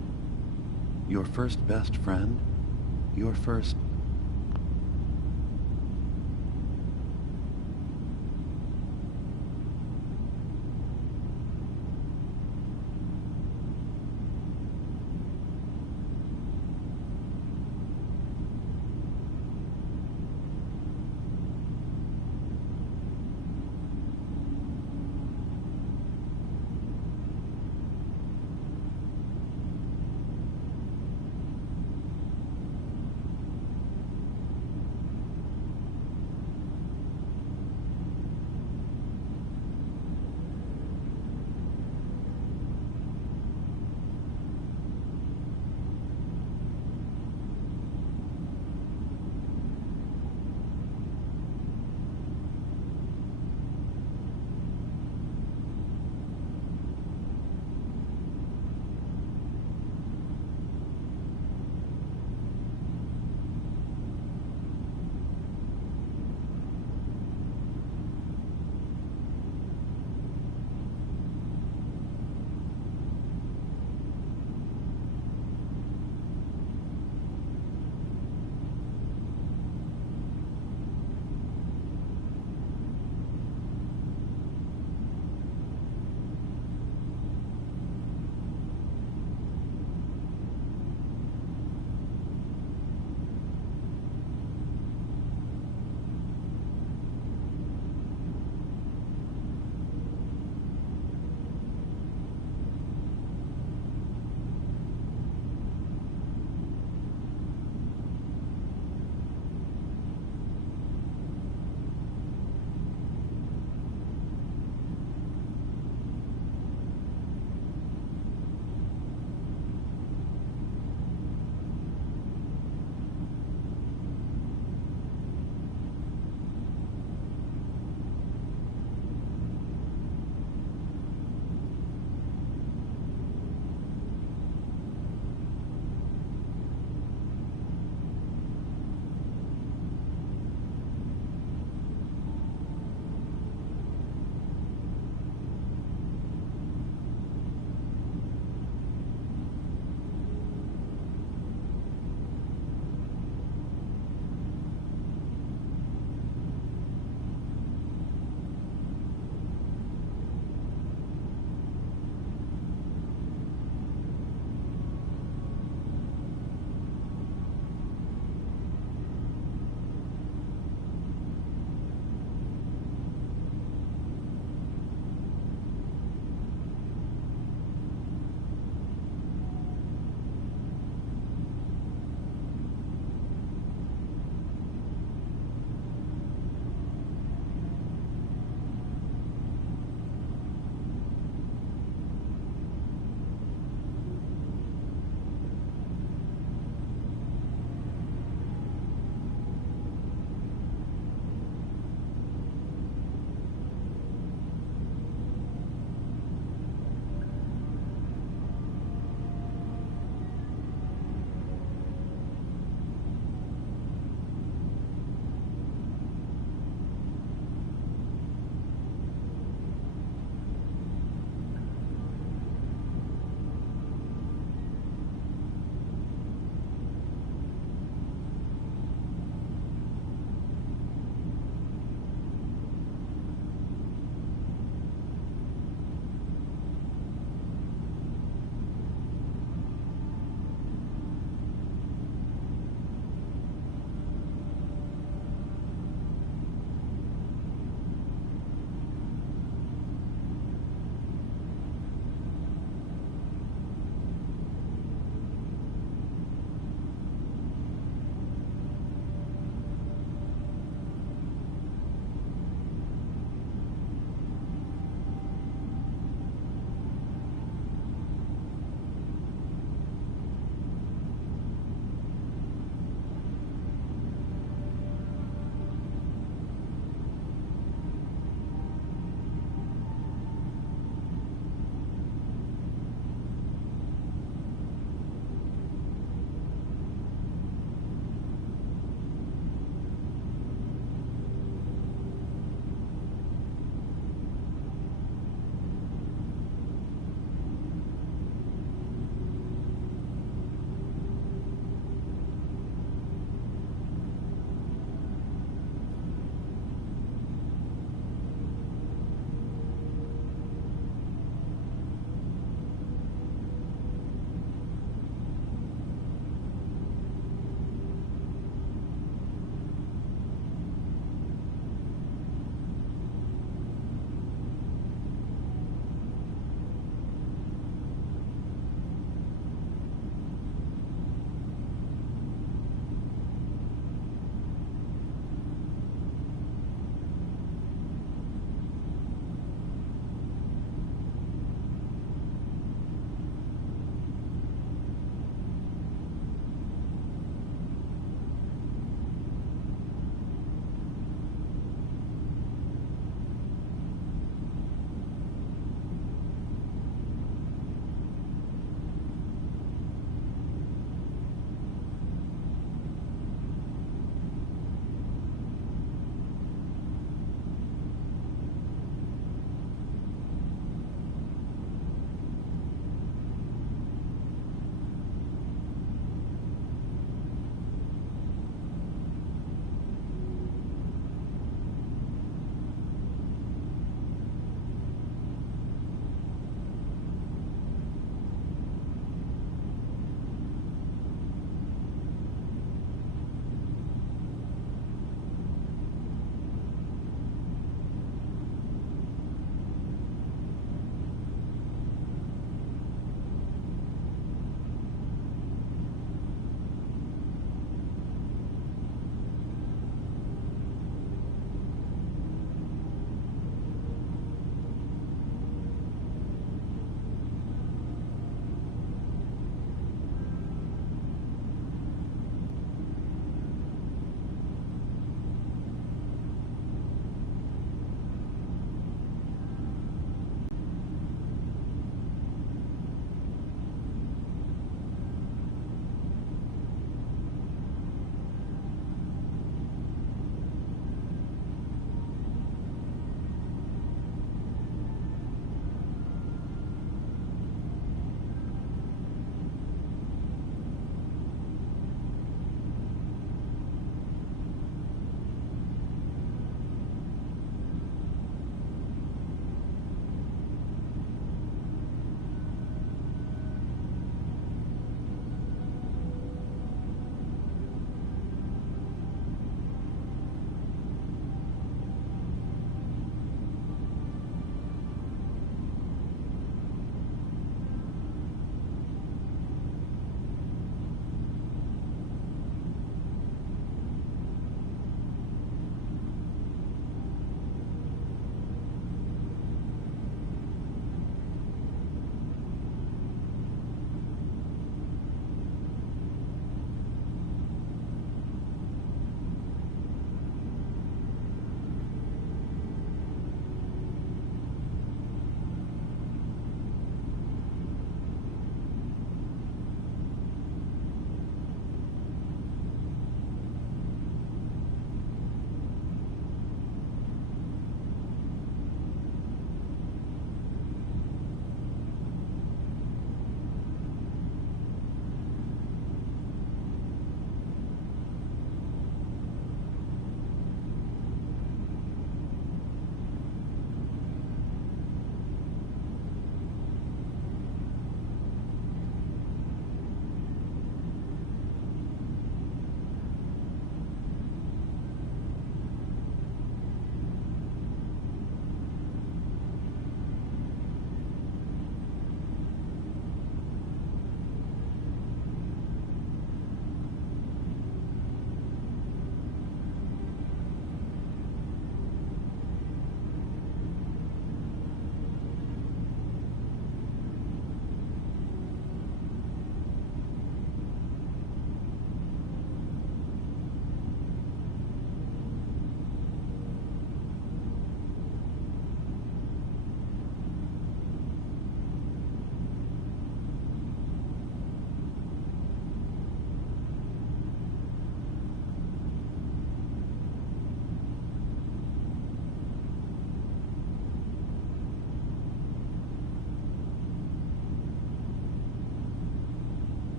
Your first best friend? Your first...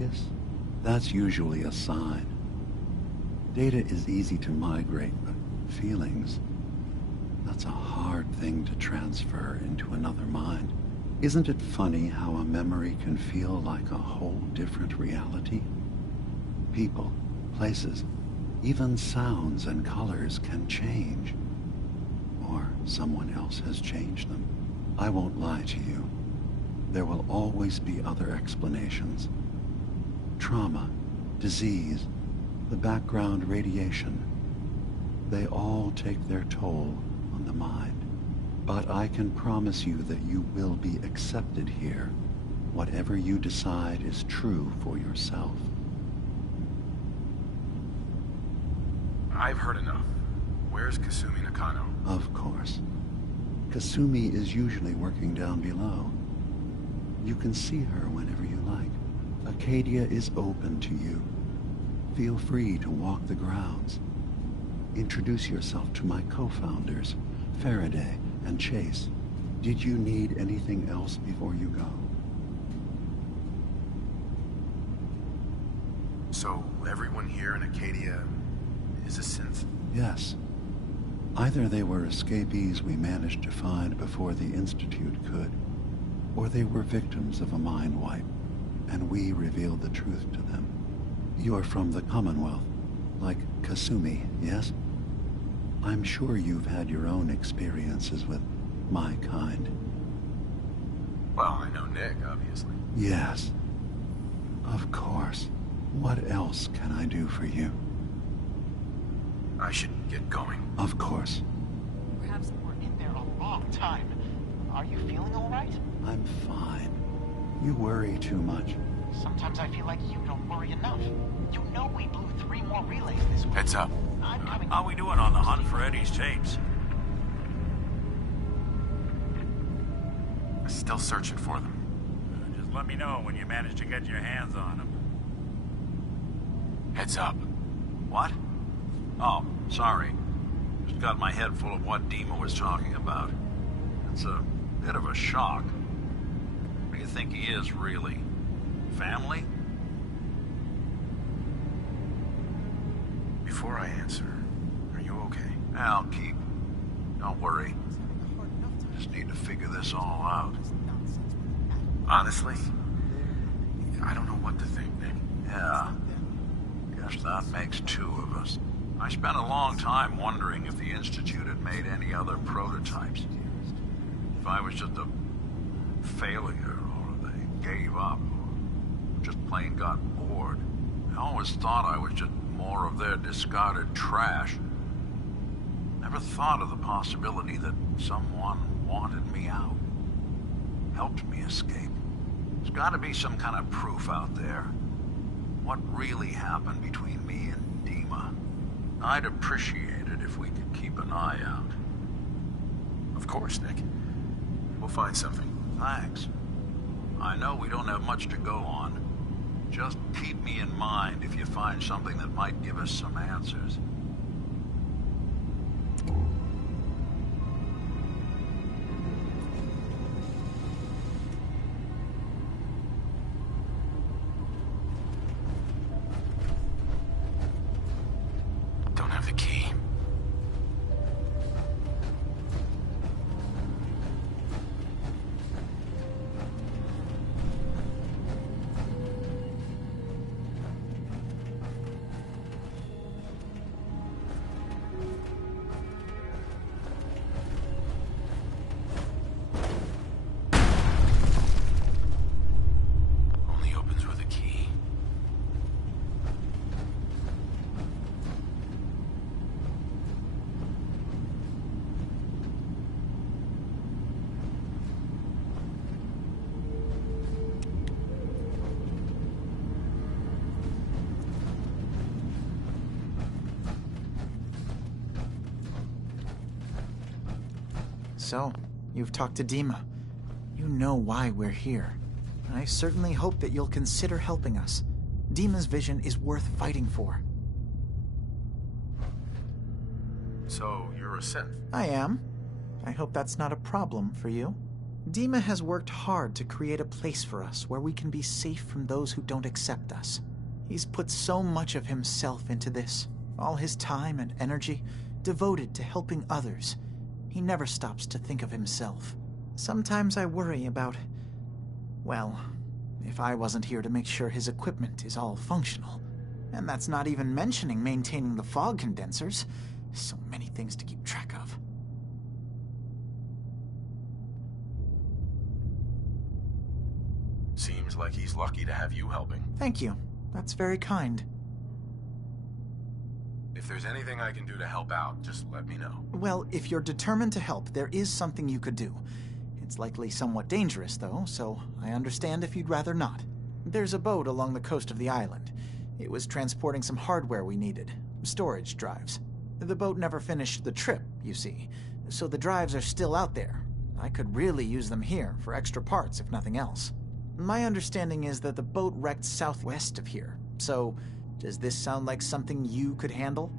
kiss? That's usually a sign. Data is easy to migrate, but feelings, that's a hard thing to transfer into another mind. Isn't it funny how a memory can feel like a whole different reality? People, places, even sounds and colors can change. Or someone else has changed them. I won't lie to you. There will always be other explanations. Trauma, disease, the background radiation. They all take their toll on the mind. But I can promise you that you will be accepted here. Whatever you decide is true for yourself. I've heard enough. Where's Kasumi Nakano? Of course. Kasumi is usually working down below. You can see her whenever you like. Acadia is open to you. Feel free to walk the grounds. Introduce yourself to my co-founders, Faraday and Chase. Did you need anything else before you go? So, everyone here in Acadia is a synth? Yes. Either they were escapees we managed to find before the Institute could, or they were victims of a mind wipe, and we revealed the truth to them. You're from the Commonwealth, like Kasumi, yes? I'm sure you've had your own experiences with my kind. Well, I know Nick, obviously. Yes. Of course. What else can I do for you? I should get going. Of course. Perhaps we're in there a long time. Are you feeling all right? I'm fine. You worry too much. Sometimes I feel like you don't worry enough. You know we blew 3 more relays this week. Heads up. I'm coming. How we doing on the hunt for Eddie's tapes? Still searching for them. Just let me know when you manage to get your hands on them. Heads up. What? Oh, sorry. Just got my head full of what Dima was talking about. It's a bit of a shock. What do you think he is, really? Family? Before I answer, are you okay? I'll keep. Don't worry. Just need to figure this all out. Honestly, I don't know what to think, Nick. Yeah. Guess that makes 2 of us. I spent a long time wondering if the Institute had made any other prototypes. If I was just a failure, or they gave up, or just plain got bored. I always thought I was just more of their discarded trash. Never thought of the possibility that someone wanted me out, helped me escape. There's got to be some kind of proof out there. What really happened between me and Dima? I'd appreciate it if we could keep an eye out. Of course, Nick. We'll find something. Thanks. I know we don't have much to go on. Just keep me in mind if you find something that might give us some answers. Don't have the key. Only opens with a key. So, you've talked to Dima. You know why we're here. I certainly hope that you'll consider helping us. Dima's vision is worth fighting for. So, you're a synth? I am. I hope that's not a problem for you. Dima has worked hard to create a place for us where we can be safe from those who don't accept us. He's put so much of himself into this, all his time and energy devoted to helping others. He never stops to think of himself. Sometimes I worry about, well, if I wasn't here to make sure his equipment is all functional. And that's not even mentioning maintaining the fog condensers. So many things to keep track of. Seems like he's lucky to have you helping. Thank you. That's very kind. If there's anything I can do to help out, just let me know. Well, if you're determined to help, there is something you could do. It's likely somewhat dangerous, though, so I understand if you'd rather not. There's a boat along the coast of the island. It was transporting some hardware we needed. Storage drives. The boat never finished the trip, you see, so the drives are still out there. I could really use them here for extra parts, if nothing else. My understanding is that the boat wrecked southwest of here, so does this sound like something you could handle?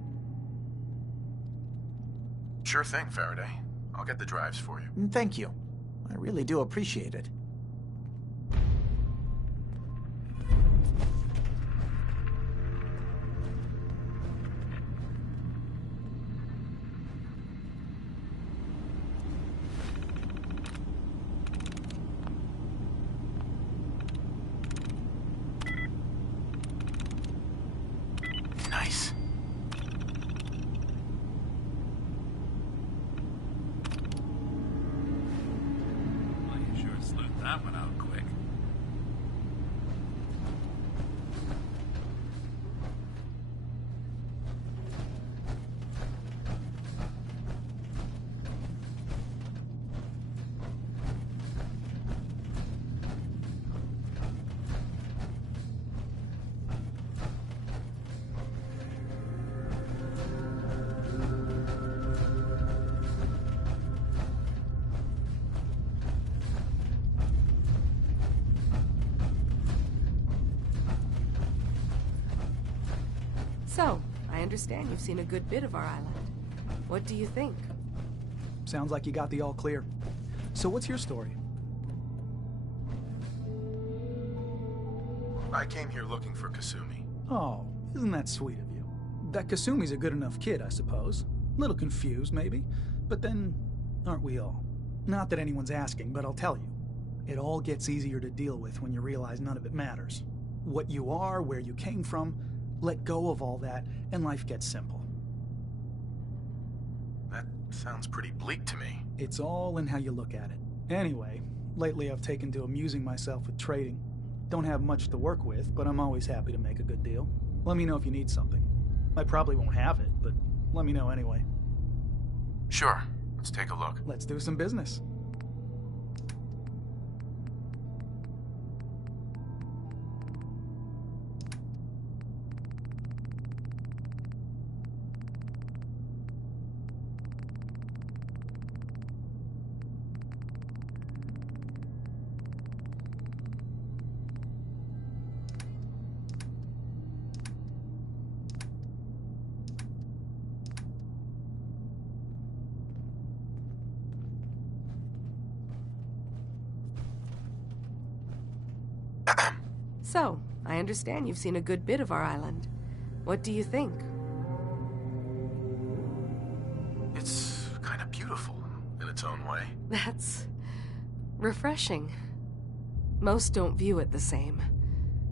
Sure thing, Faraday. I'll get the drives for you. Thank you. I really do appreciate it. Nice. Well, you sure sleuth that one out quick. So, I understand you've seen a good bit of our island. What do you think? Sounds like you got the all clear. So what's your story? I came here looking for Kasumi. Oh, isn't that sweet of you? That Kasumi's a good enough kid, I suppose. Little confused, maybe. But then, aren't we all? Not that anyone's asking, but I'll tell you. It all gets easier to deal with when you realize none of it matters. What you are, where you came from, let go of all that, and life gets simple. That sounds pretty bleak to me. It's all in how you look at it. Anyway, lately I've taken to amusing myself with trading. Don't have much to work with, but I'm always happy to make a good deal. Let me know if you need something. I probably won't have it, but let me know anyway. Sure. Let's take a look. Let's do some business. So, I understand you've seen a good bit of our island. What do you think? It's kind of beautiful in its own way. That's refreshing. Most don't view it the same.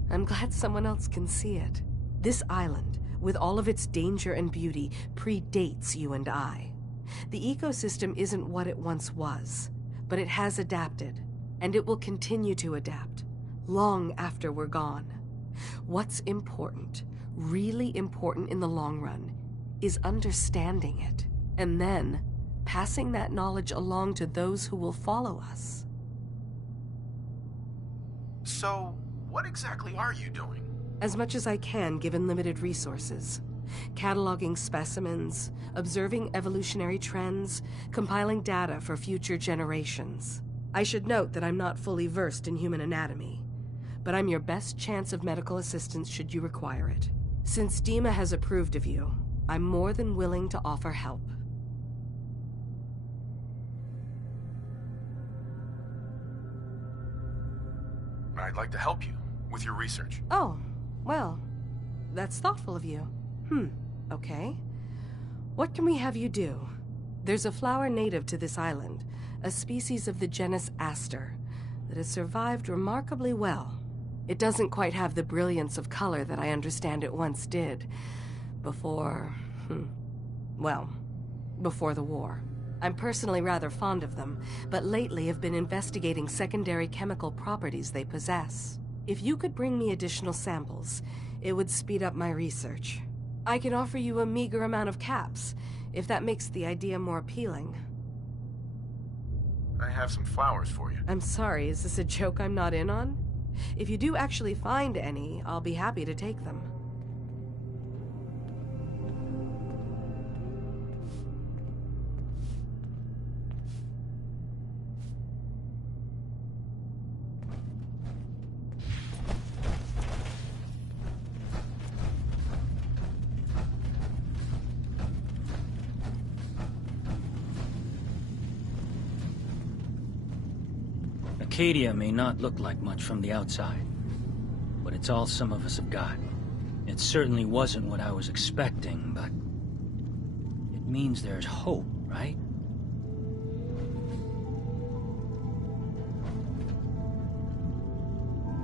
I'm glad someone else can see it. This island, with all of its danger and beauty, predates you and I. The ecosystem isn't what it once was, but it has adapted, and it will continue to adapt, long after we're gone. What's important, really important in the long run, is understanding it, and then passing that knowledge along to those who will follow us. So, what exactly are you doing? As much as I can, given limited resources. Cataloging specimens, observing evolutionary trends, compiling data for future generations. I should note that I'm not fully versed in human anatomy, but I'm your best chance of medical assistance should you require it. Since Dima has approved of you, I'm more than willing to offer help. I'd like to help you with your research. Oh, well, that's thoughtful of you. Okay. What can we have you do? There's a flower native to this island, a species of the genus Aster, that has survived remarkably well. It doesn't quite have the brilliance of color that I understand it once did. Before the war. I'm personally rather fond of them, but lately have been investigating secondary chemical properties they possess. If you could bring me additional samples, it would speed up my research. I can offer you a meager amount of caps, if that makes the idea more appealing. I have some flowers for you. I'm sorry, is this a joke I'm not in on? If you do actually find any, I'll be happy to take them. Acadia may not look like much from the outside, but it's all some of us have got. It certainly wasn't what I was expecting, but it means there's hope, right?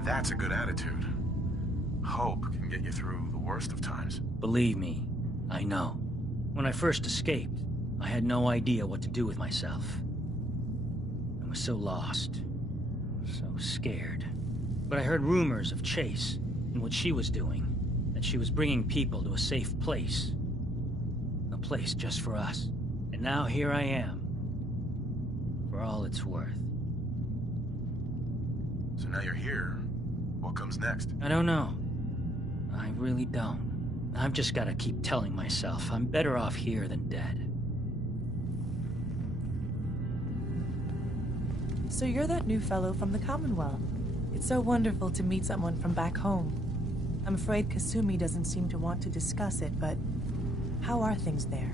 That's a good attitude. Hope can get you through the worst of times. Believe me, I know. When I first escaped, I had no idea what to do with myself. I was so lost. So scared. But I heard rumors of Chase and what she was doing. That she was bringing people to a safe place. A place just for us. And now here I am. For all it's worth. So now you're here. What comes next? I don't know. I really don't. I've just gotta keep telling myself I'm better off here than dead. So you're that new fellow from the Commonwealth. It's so wonderful to meet someone from back home. I'm afraid Kasumi doesn't seem to want to discuss it, but how are things there?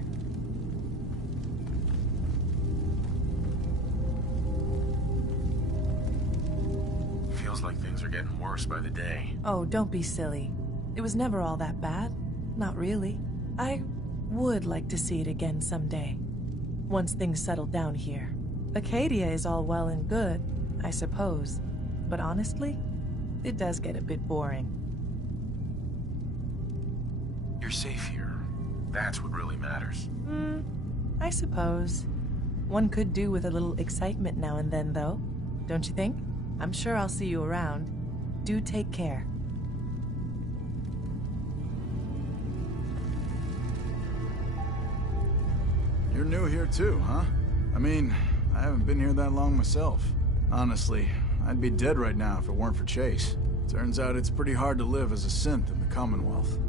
Feels like things are getting worse by the day. Oh, don't be silly. It was never all that bad. Not really. I would like to see it again someday. Once things settle down here. Acadia is all well and good, I suppose. But honestly, it does get a bit boring. You're safe here. That's what really matters. I suppose. One could do with a little excitement now and then, though. Don't you think? I'm sure I'll see you around. Do take care. You're new here too, huh? I mean, I haven't been here that long myself. Honestly, I'd be dead right now if it weren't for Chase. Turns out it's pretty hard to live as a synth in the Commonwealth.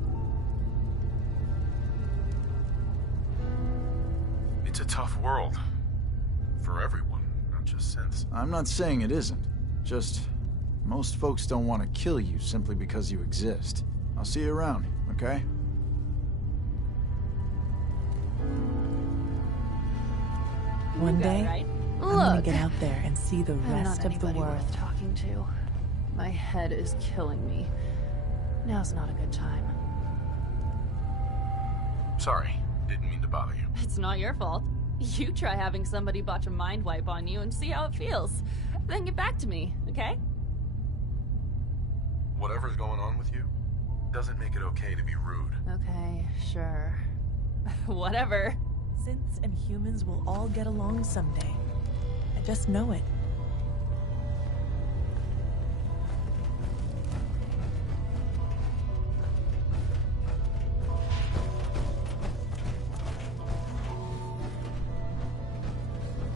It's a tough world. For everyone, not just synths. I'm not saying it isn't. Just, most folks don't want to kill you simply because you exist. I'll see you around, okay? One day, right? I'm gonna get out there and see the I'm rest not of the anybody world. worth talking to. My head is killing me. Now's not a good time. Sorry, didn't mean to bother you. It's not your fault. You try having somebody botch a mind wipe on you and see how it feels. Then get back to me, okay? Whatever's going on with you doesn't make it okay to be rude. Okay, sure. Whatever. Synths and humans will all get along someday. I just know it.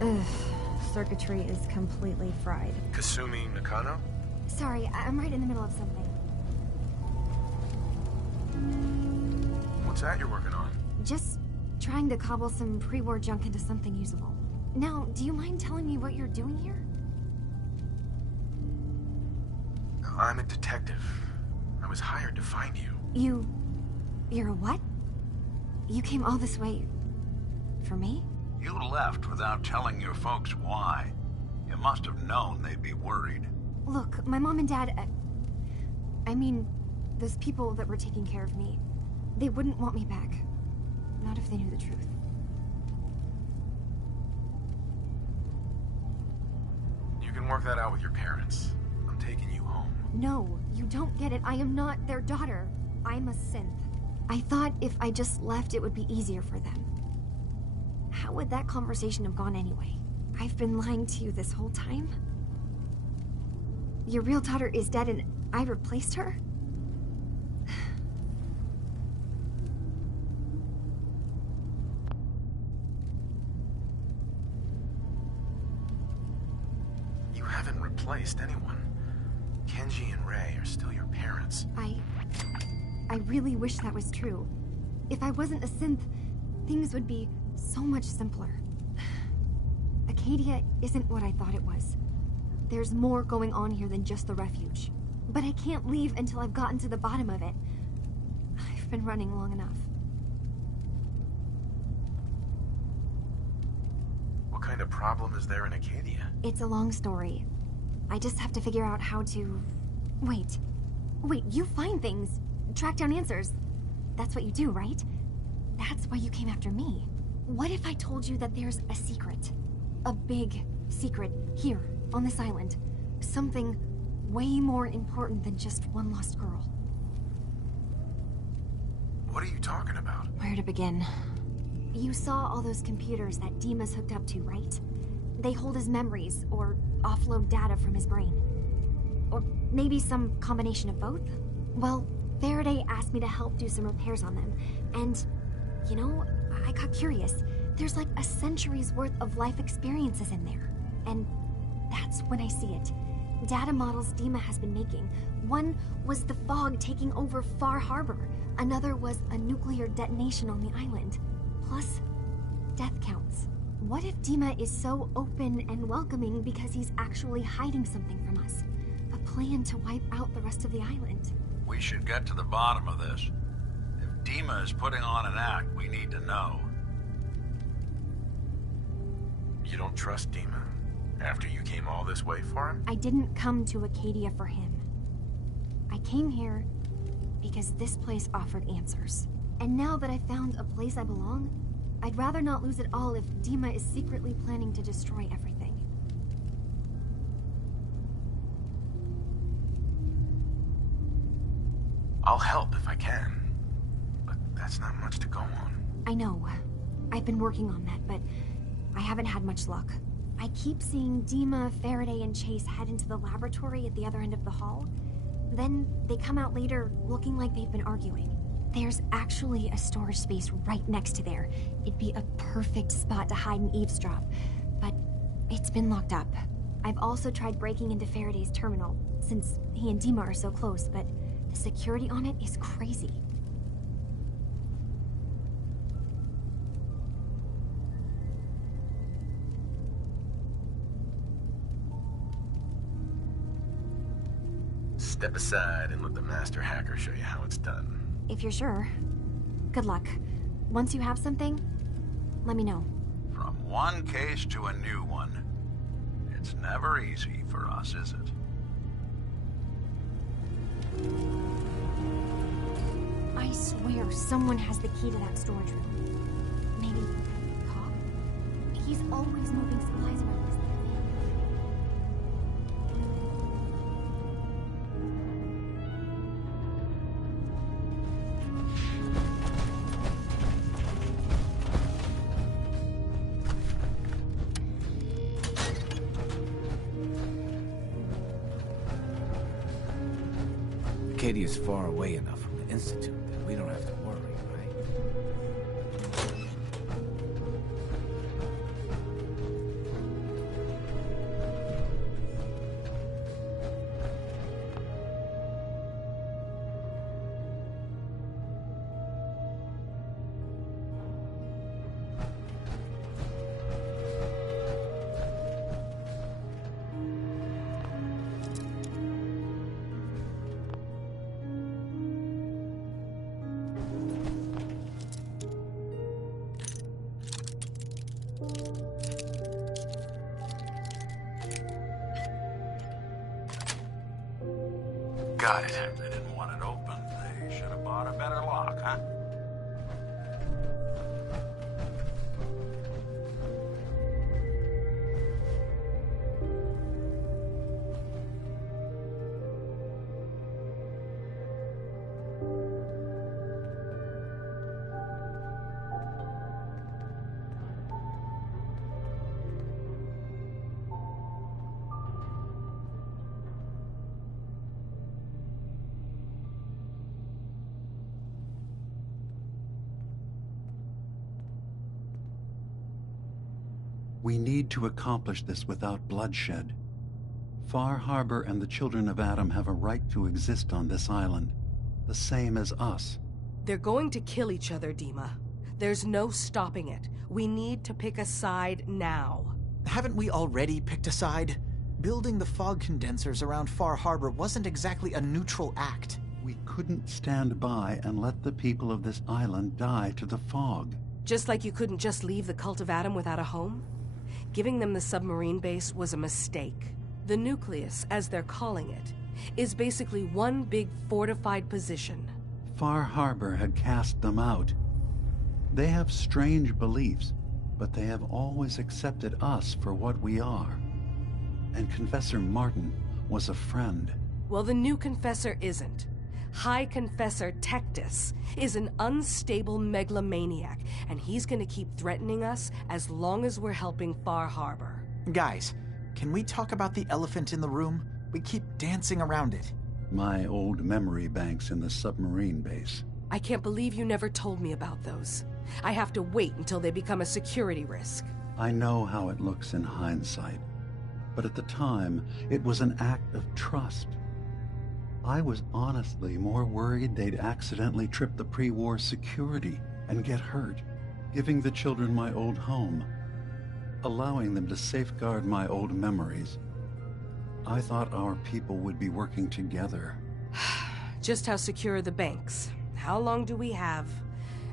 Ugh, circuitry is completely fried. Kasumi Nakano? Sorry, I'm right in the middle of something. What's that you're working on? Just trying to cobble some pre-war junk into something usable. Now, do you mind telling me what you're doing here? I'm a detective. I was hired to find you. You're a what? You came all this way... for me? You left without telling your folks why. You must have known they'd be worried. Look, my mom and dad... I mean, those people that were taking care of me, they wouldn't want me back. Not if they knew the truth. You can work that out with your parents. I'm taking you home. No, you don't get it. I am not their daughter. I'm a synth. I thought if I just left, it would be easier for them. How would that conversation have gone anyway? I've been lying to you this whole time? Your real daughter is dead and I replaced her? You haven't replaced anyone. Kenji and Ray are still your parents. I really wish that was true. If I wasn't a synth, things would be so much simpler. Acadia isn't what I thought it was. There's more going on here than just the refuge. But I can't leave until I've gotten to the bottom of it. I've been running long enough. What kind of problem is there in Acadia? It's a long story. I just have to figure out how to... Wait, you find things. Track down answers. That's what you do, right? That's why you came after me. What if I told you that there's a secret? A big secret here, on this island. Something way more important than just one lost girl. What are you talking about? Where to begin? You saw all those computers that Dima's hooked up to, right? They hold his memories, or offload data from his brain. Or maybe some combination of both? Well, Faraday asked me to help do some repairs on them, and, you know, I got curious. There's like a century's worth of life experiences in there. And that's when I see it. Data models Dima has been making. One was the fog taking over Far Harbor. Another was a nuclear detonation on the island. Plus, death counts. What if Dima is so open and welcoming because he's actually hiding something from us? A plan to wipe out the rest of the island. We should get to the bottom of this. If Dima is putting on an act, we need to know. You don't trust Dima? After you came all this way for him? I didn't come to Acadia for him. I came here because this place offered answers. And now that I found a place I belong, I'd rather not lose it all if Dima is secretly planning to destroy everything. I'll help if I can. But that's not much to go on. I know. I've been working on that, but I haven't had much luck. I keep seeing Dima, Faraday, and Chase head into the laboratory at the other end of the hall. Then they come out later looking like they've been arguing. There's actually a storage space right next to there. It'd be a perfect spot to hide and eavesdrop, but it's been locked up. I've also tried breaking into Faraday's terminal, since he and Dima are so close, but the security on it is crazy. Step aside and let the master hacker show you how it's done. If you're sure. Good luck. Once you have something, let me know. From one case to a new one. It's never easy for us, is it? I swear someone has the key to that storage room. Maybe Cobb? He's always moving supplies around this thing. Acadia's far away enough from the Institute that we don't have to worry, right? got it. If they didn't want it open, they should have bought a better lock, huh? We need to accomplish this without bloodshed. Far Harbor and the children of Adam have a right to exist on this island, the same as us. They're going to kill each other, Dima. There's no stopping it. We need to pick a side now. Haven't we already picked a side? Building the fog condensers around Far Harbor wasn't exactly a neutral act. We couldn't stand by and let the people of this island die to the fog. Just like you couldn't just leave the Cult of Adam without a home? Giving them the submarine base was a mistake. The nucleus, as they're calling it, is basically one big fortified position. Far Harbor had cast them out. They have strange beliefs, but they have always accepted us for what we are. And Confessor Martin was a friend. Well, the new Confessor isn't. High Confessor Tectus is an unstable megalomaniac, and he's gonna keep threatening us as long as we're helping Far Harbor. Guys, can we talk about the elephant in the room? We keep dancing around it. My old memory banks in the submarine base. I can't believe you never told me about those. I have to wait until they become a security risk. I know how it looks in hindsight, but at the time, it was an act of trust. I was honestly more worried they'd accidentally trip the pre-war security and get hurt, giving the children my old home, allowing them to safeguard my old memories. I thought our people would be working together. Just how secure are the banks? How long do we have?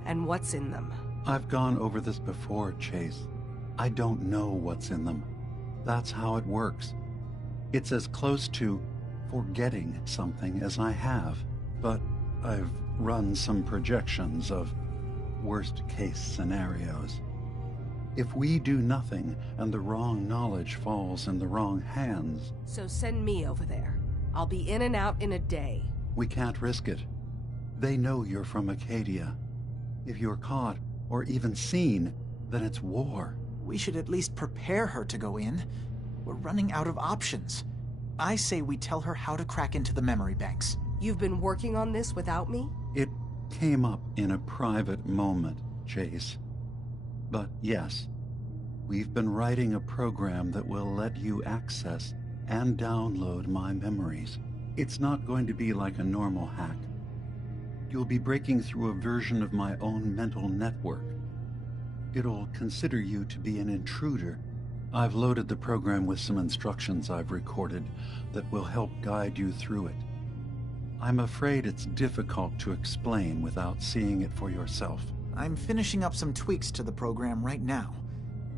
And what's in them? I've gone over this before, Chase. I don't know what's in them. That's how it works. It's as close to forgetting something as I have, but I've run some projections of worst-case scenarios. If we do nothing and the wrong knowledge falls in the wrong hands... So send me over there. I'll be in and out in a day. We can't risk it. They know you're from Acadia. If you're caught, or even seen, then it's war. We should at least prepare her to go in. We're running out of options. I say we tell her how to crack into the memory banks. You've been working on this without me? It came up in a private moment, Chase. But yes, we've been writing a program that will let you access and download my memories. It's not going to be like a normal hack. You'll be breaking through a version of my own mental network. It'll consider you to be an intruder. I've loaded the program with some instructions I've recorded that will help guide you through it. I'm afraid it's difficult to explain without seeing it for yourself. I'm finishing up some tweaks to the program right now.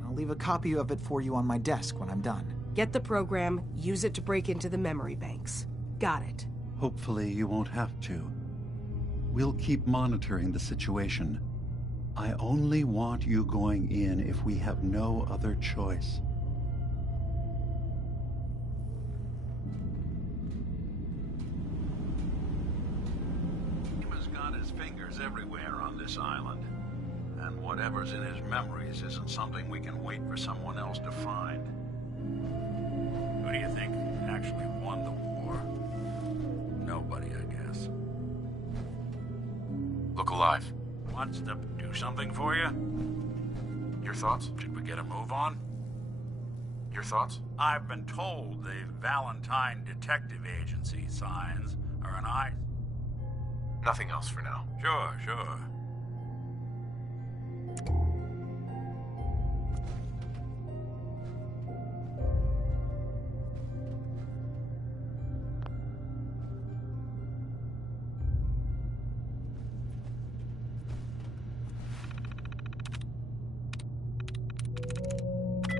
I'll leave a copy of it for you on my desk when I'm done. Get the program, use it to break into the memory banks. Got it. Hopefully you won't have to. We'll keep monitoring the situation. I only want you going in if we have no other choice. Dima's got his fingers everywhere on this island. And whatever's in his memories isn't something we can wait for someone else to find. Who do you think actually won the war? Nobody, I guess. Look alive. Wants to do something for you? Your thoughts? Should we get a move on? Your thoughts? I've been told the Valentine Detective Agency signs are an eye. Nothing else for now. Sure.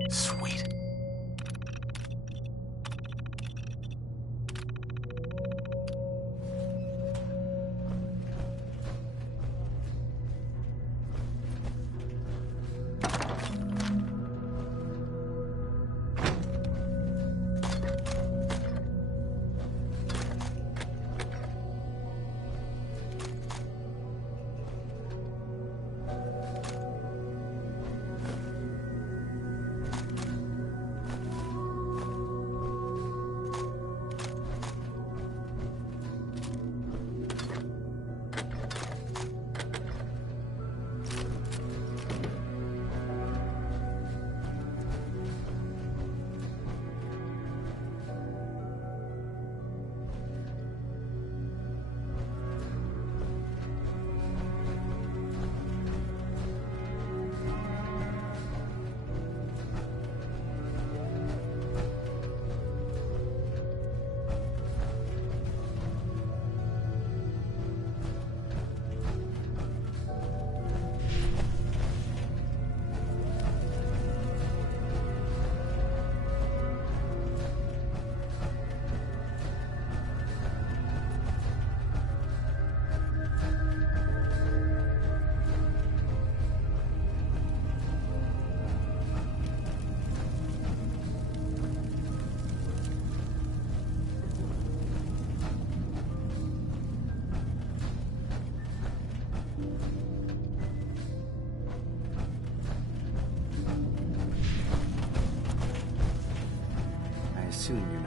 Sweet. soon, you're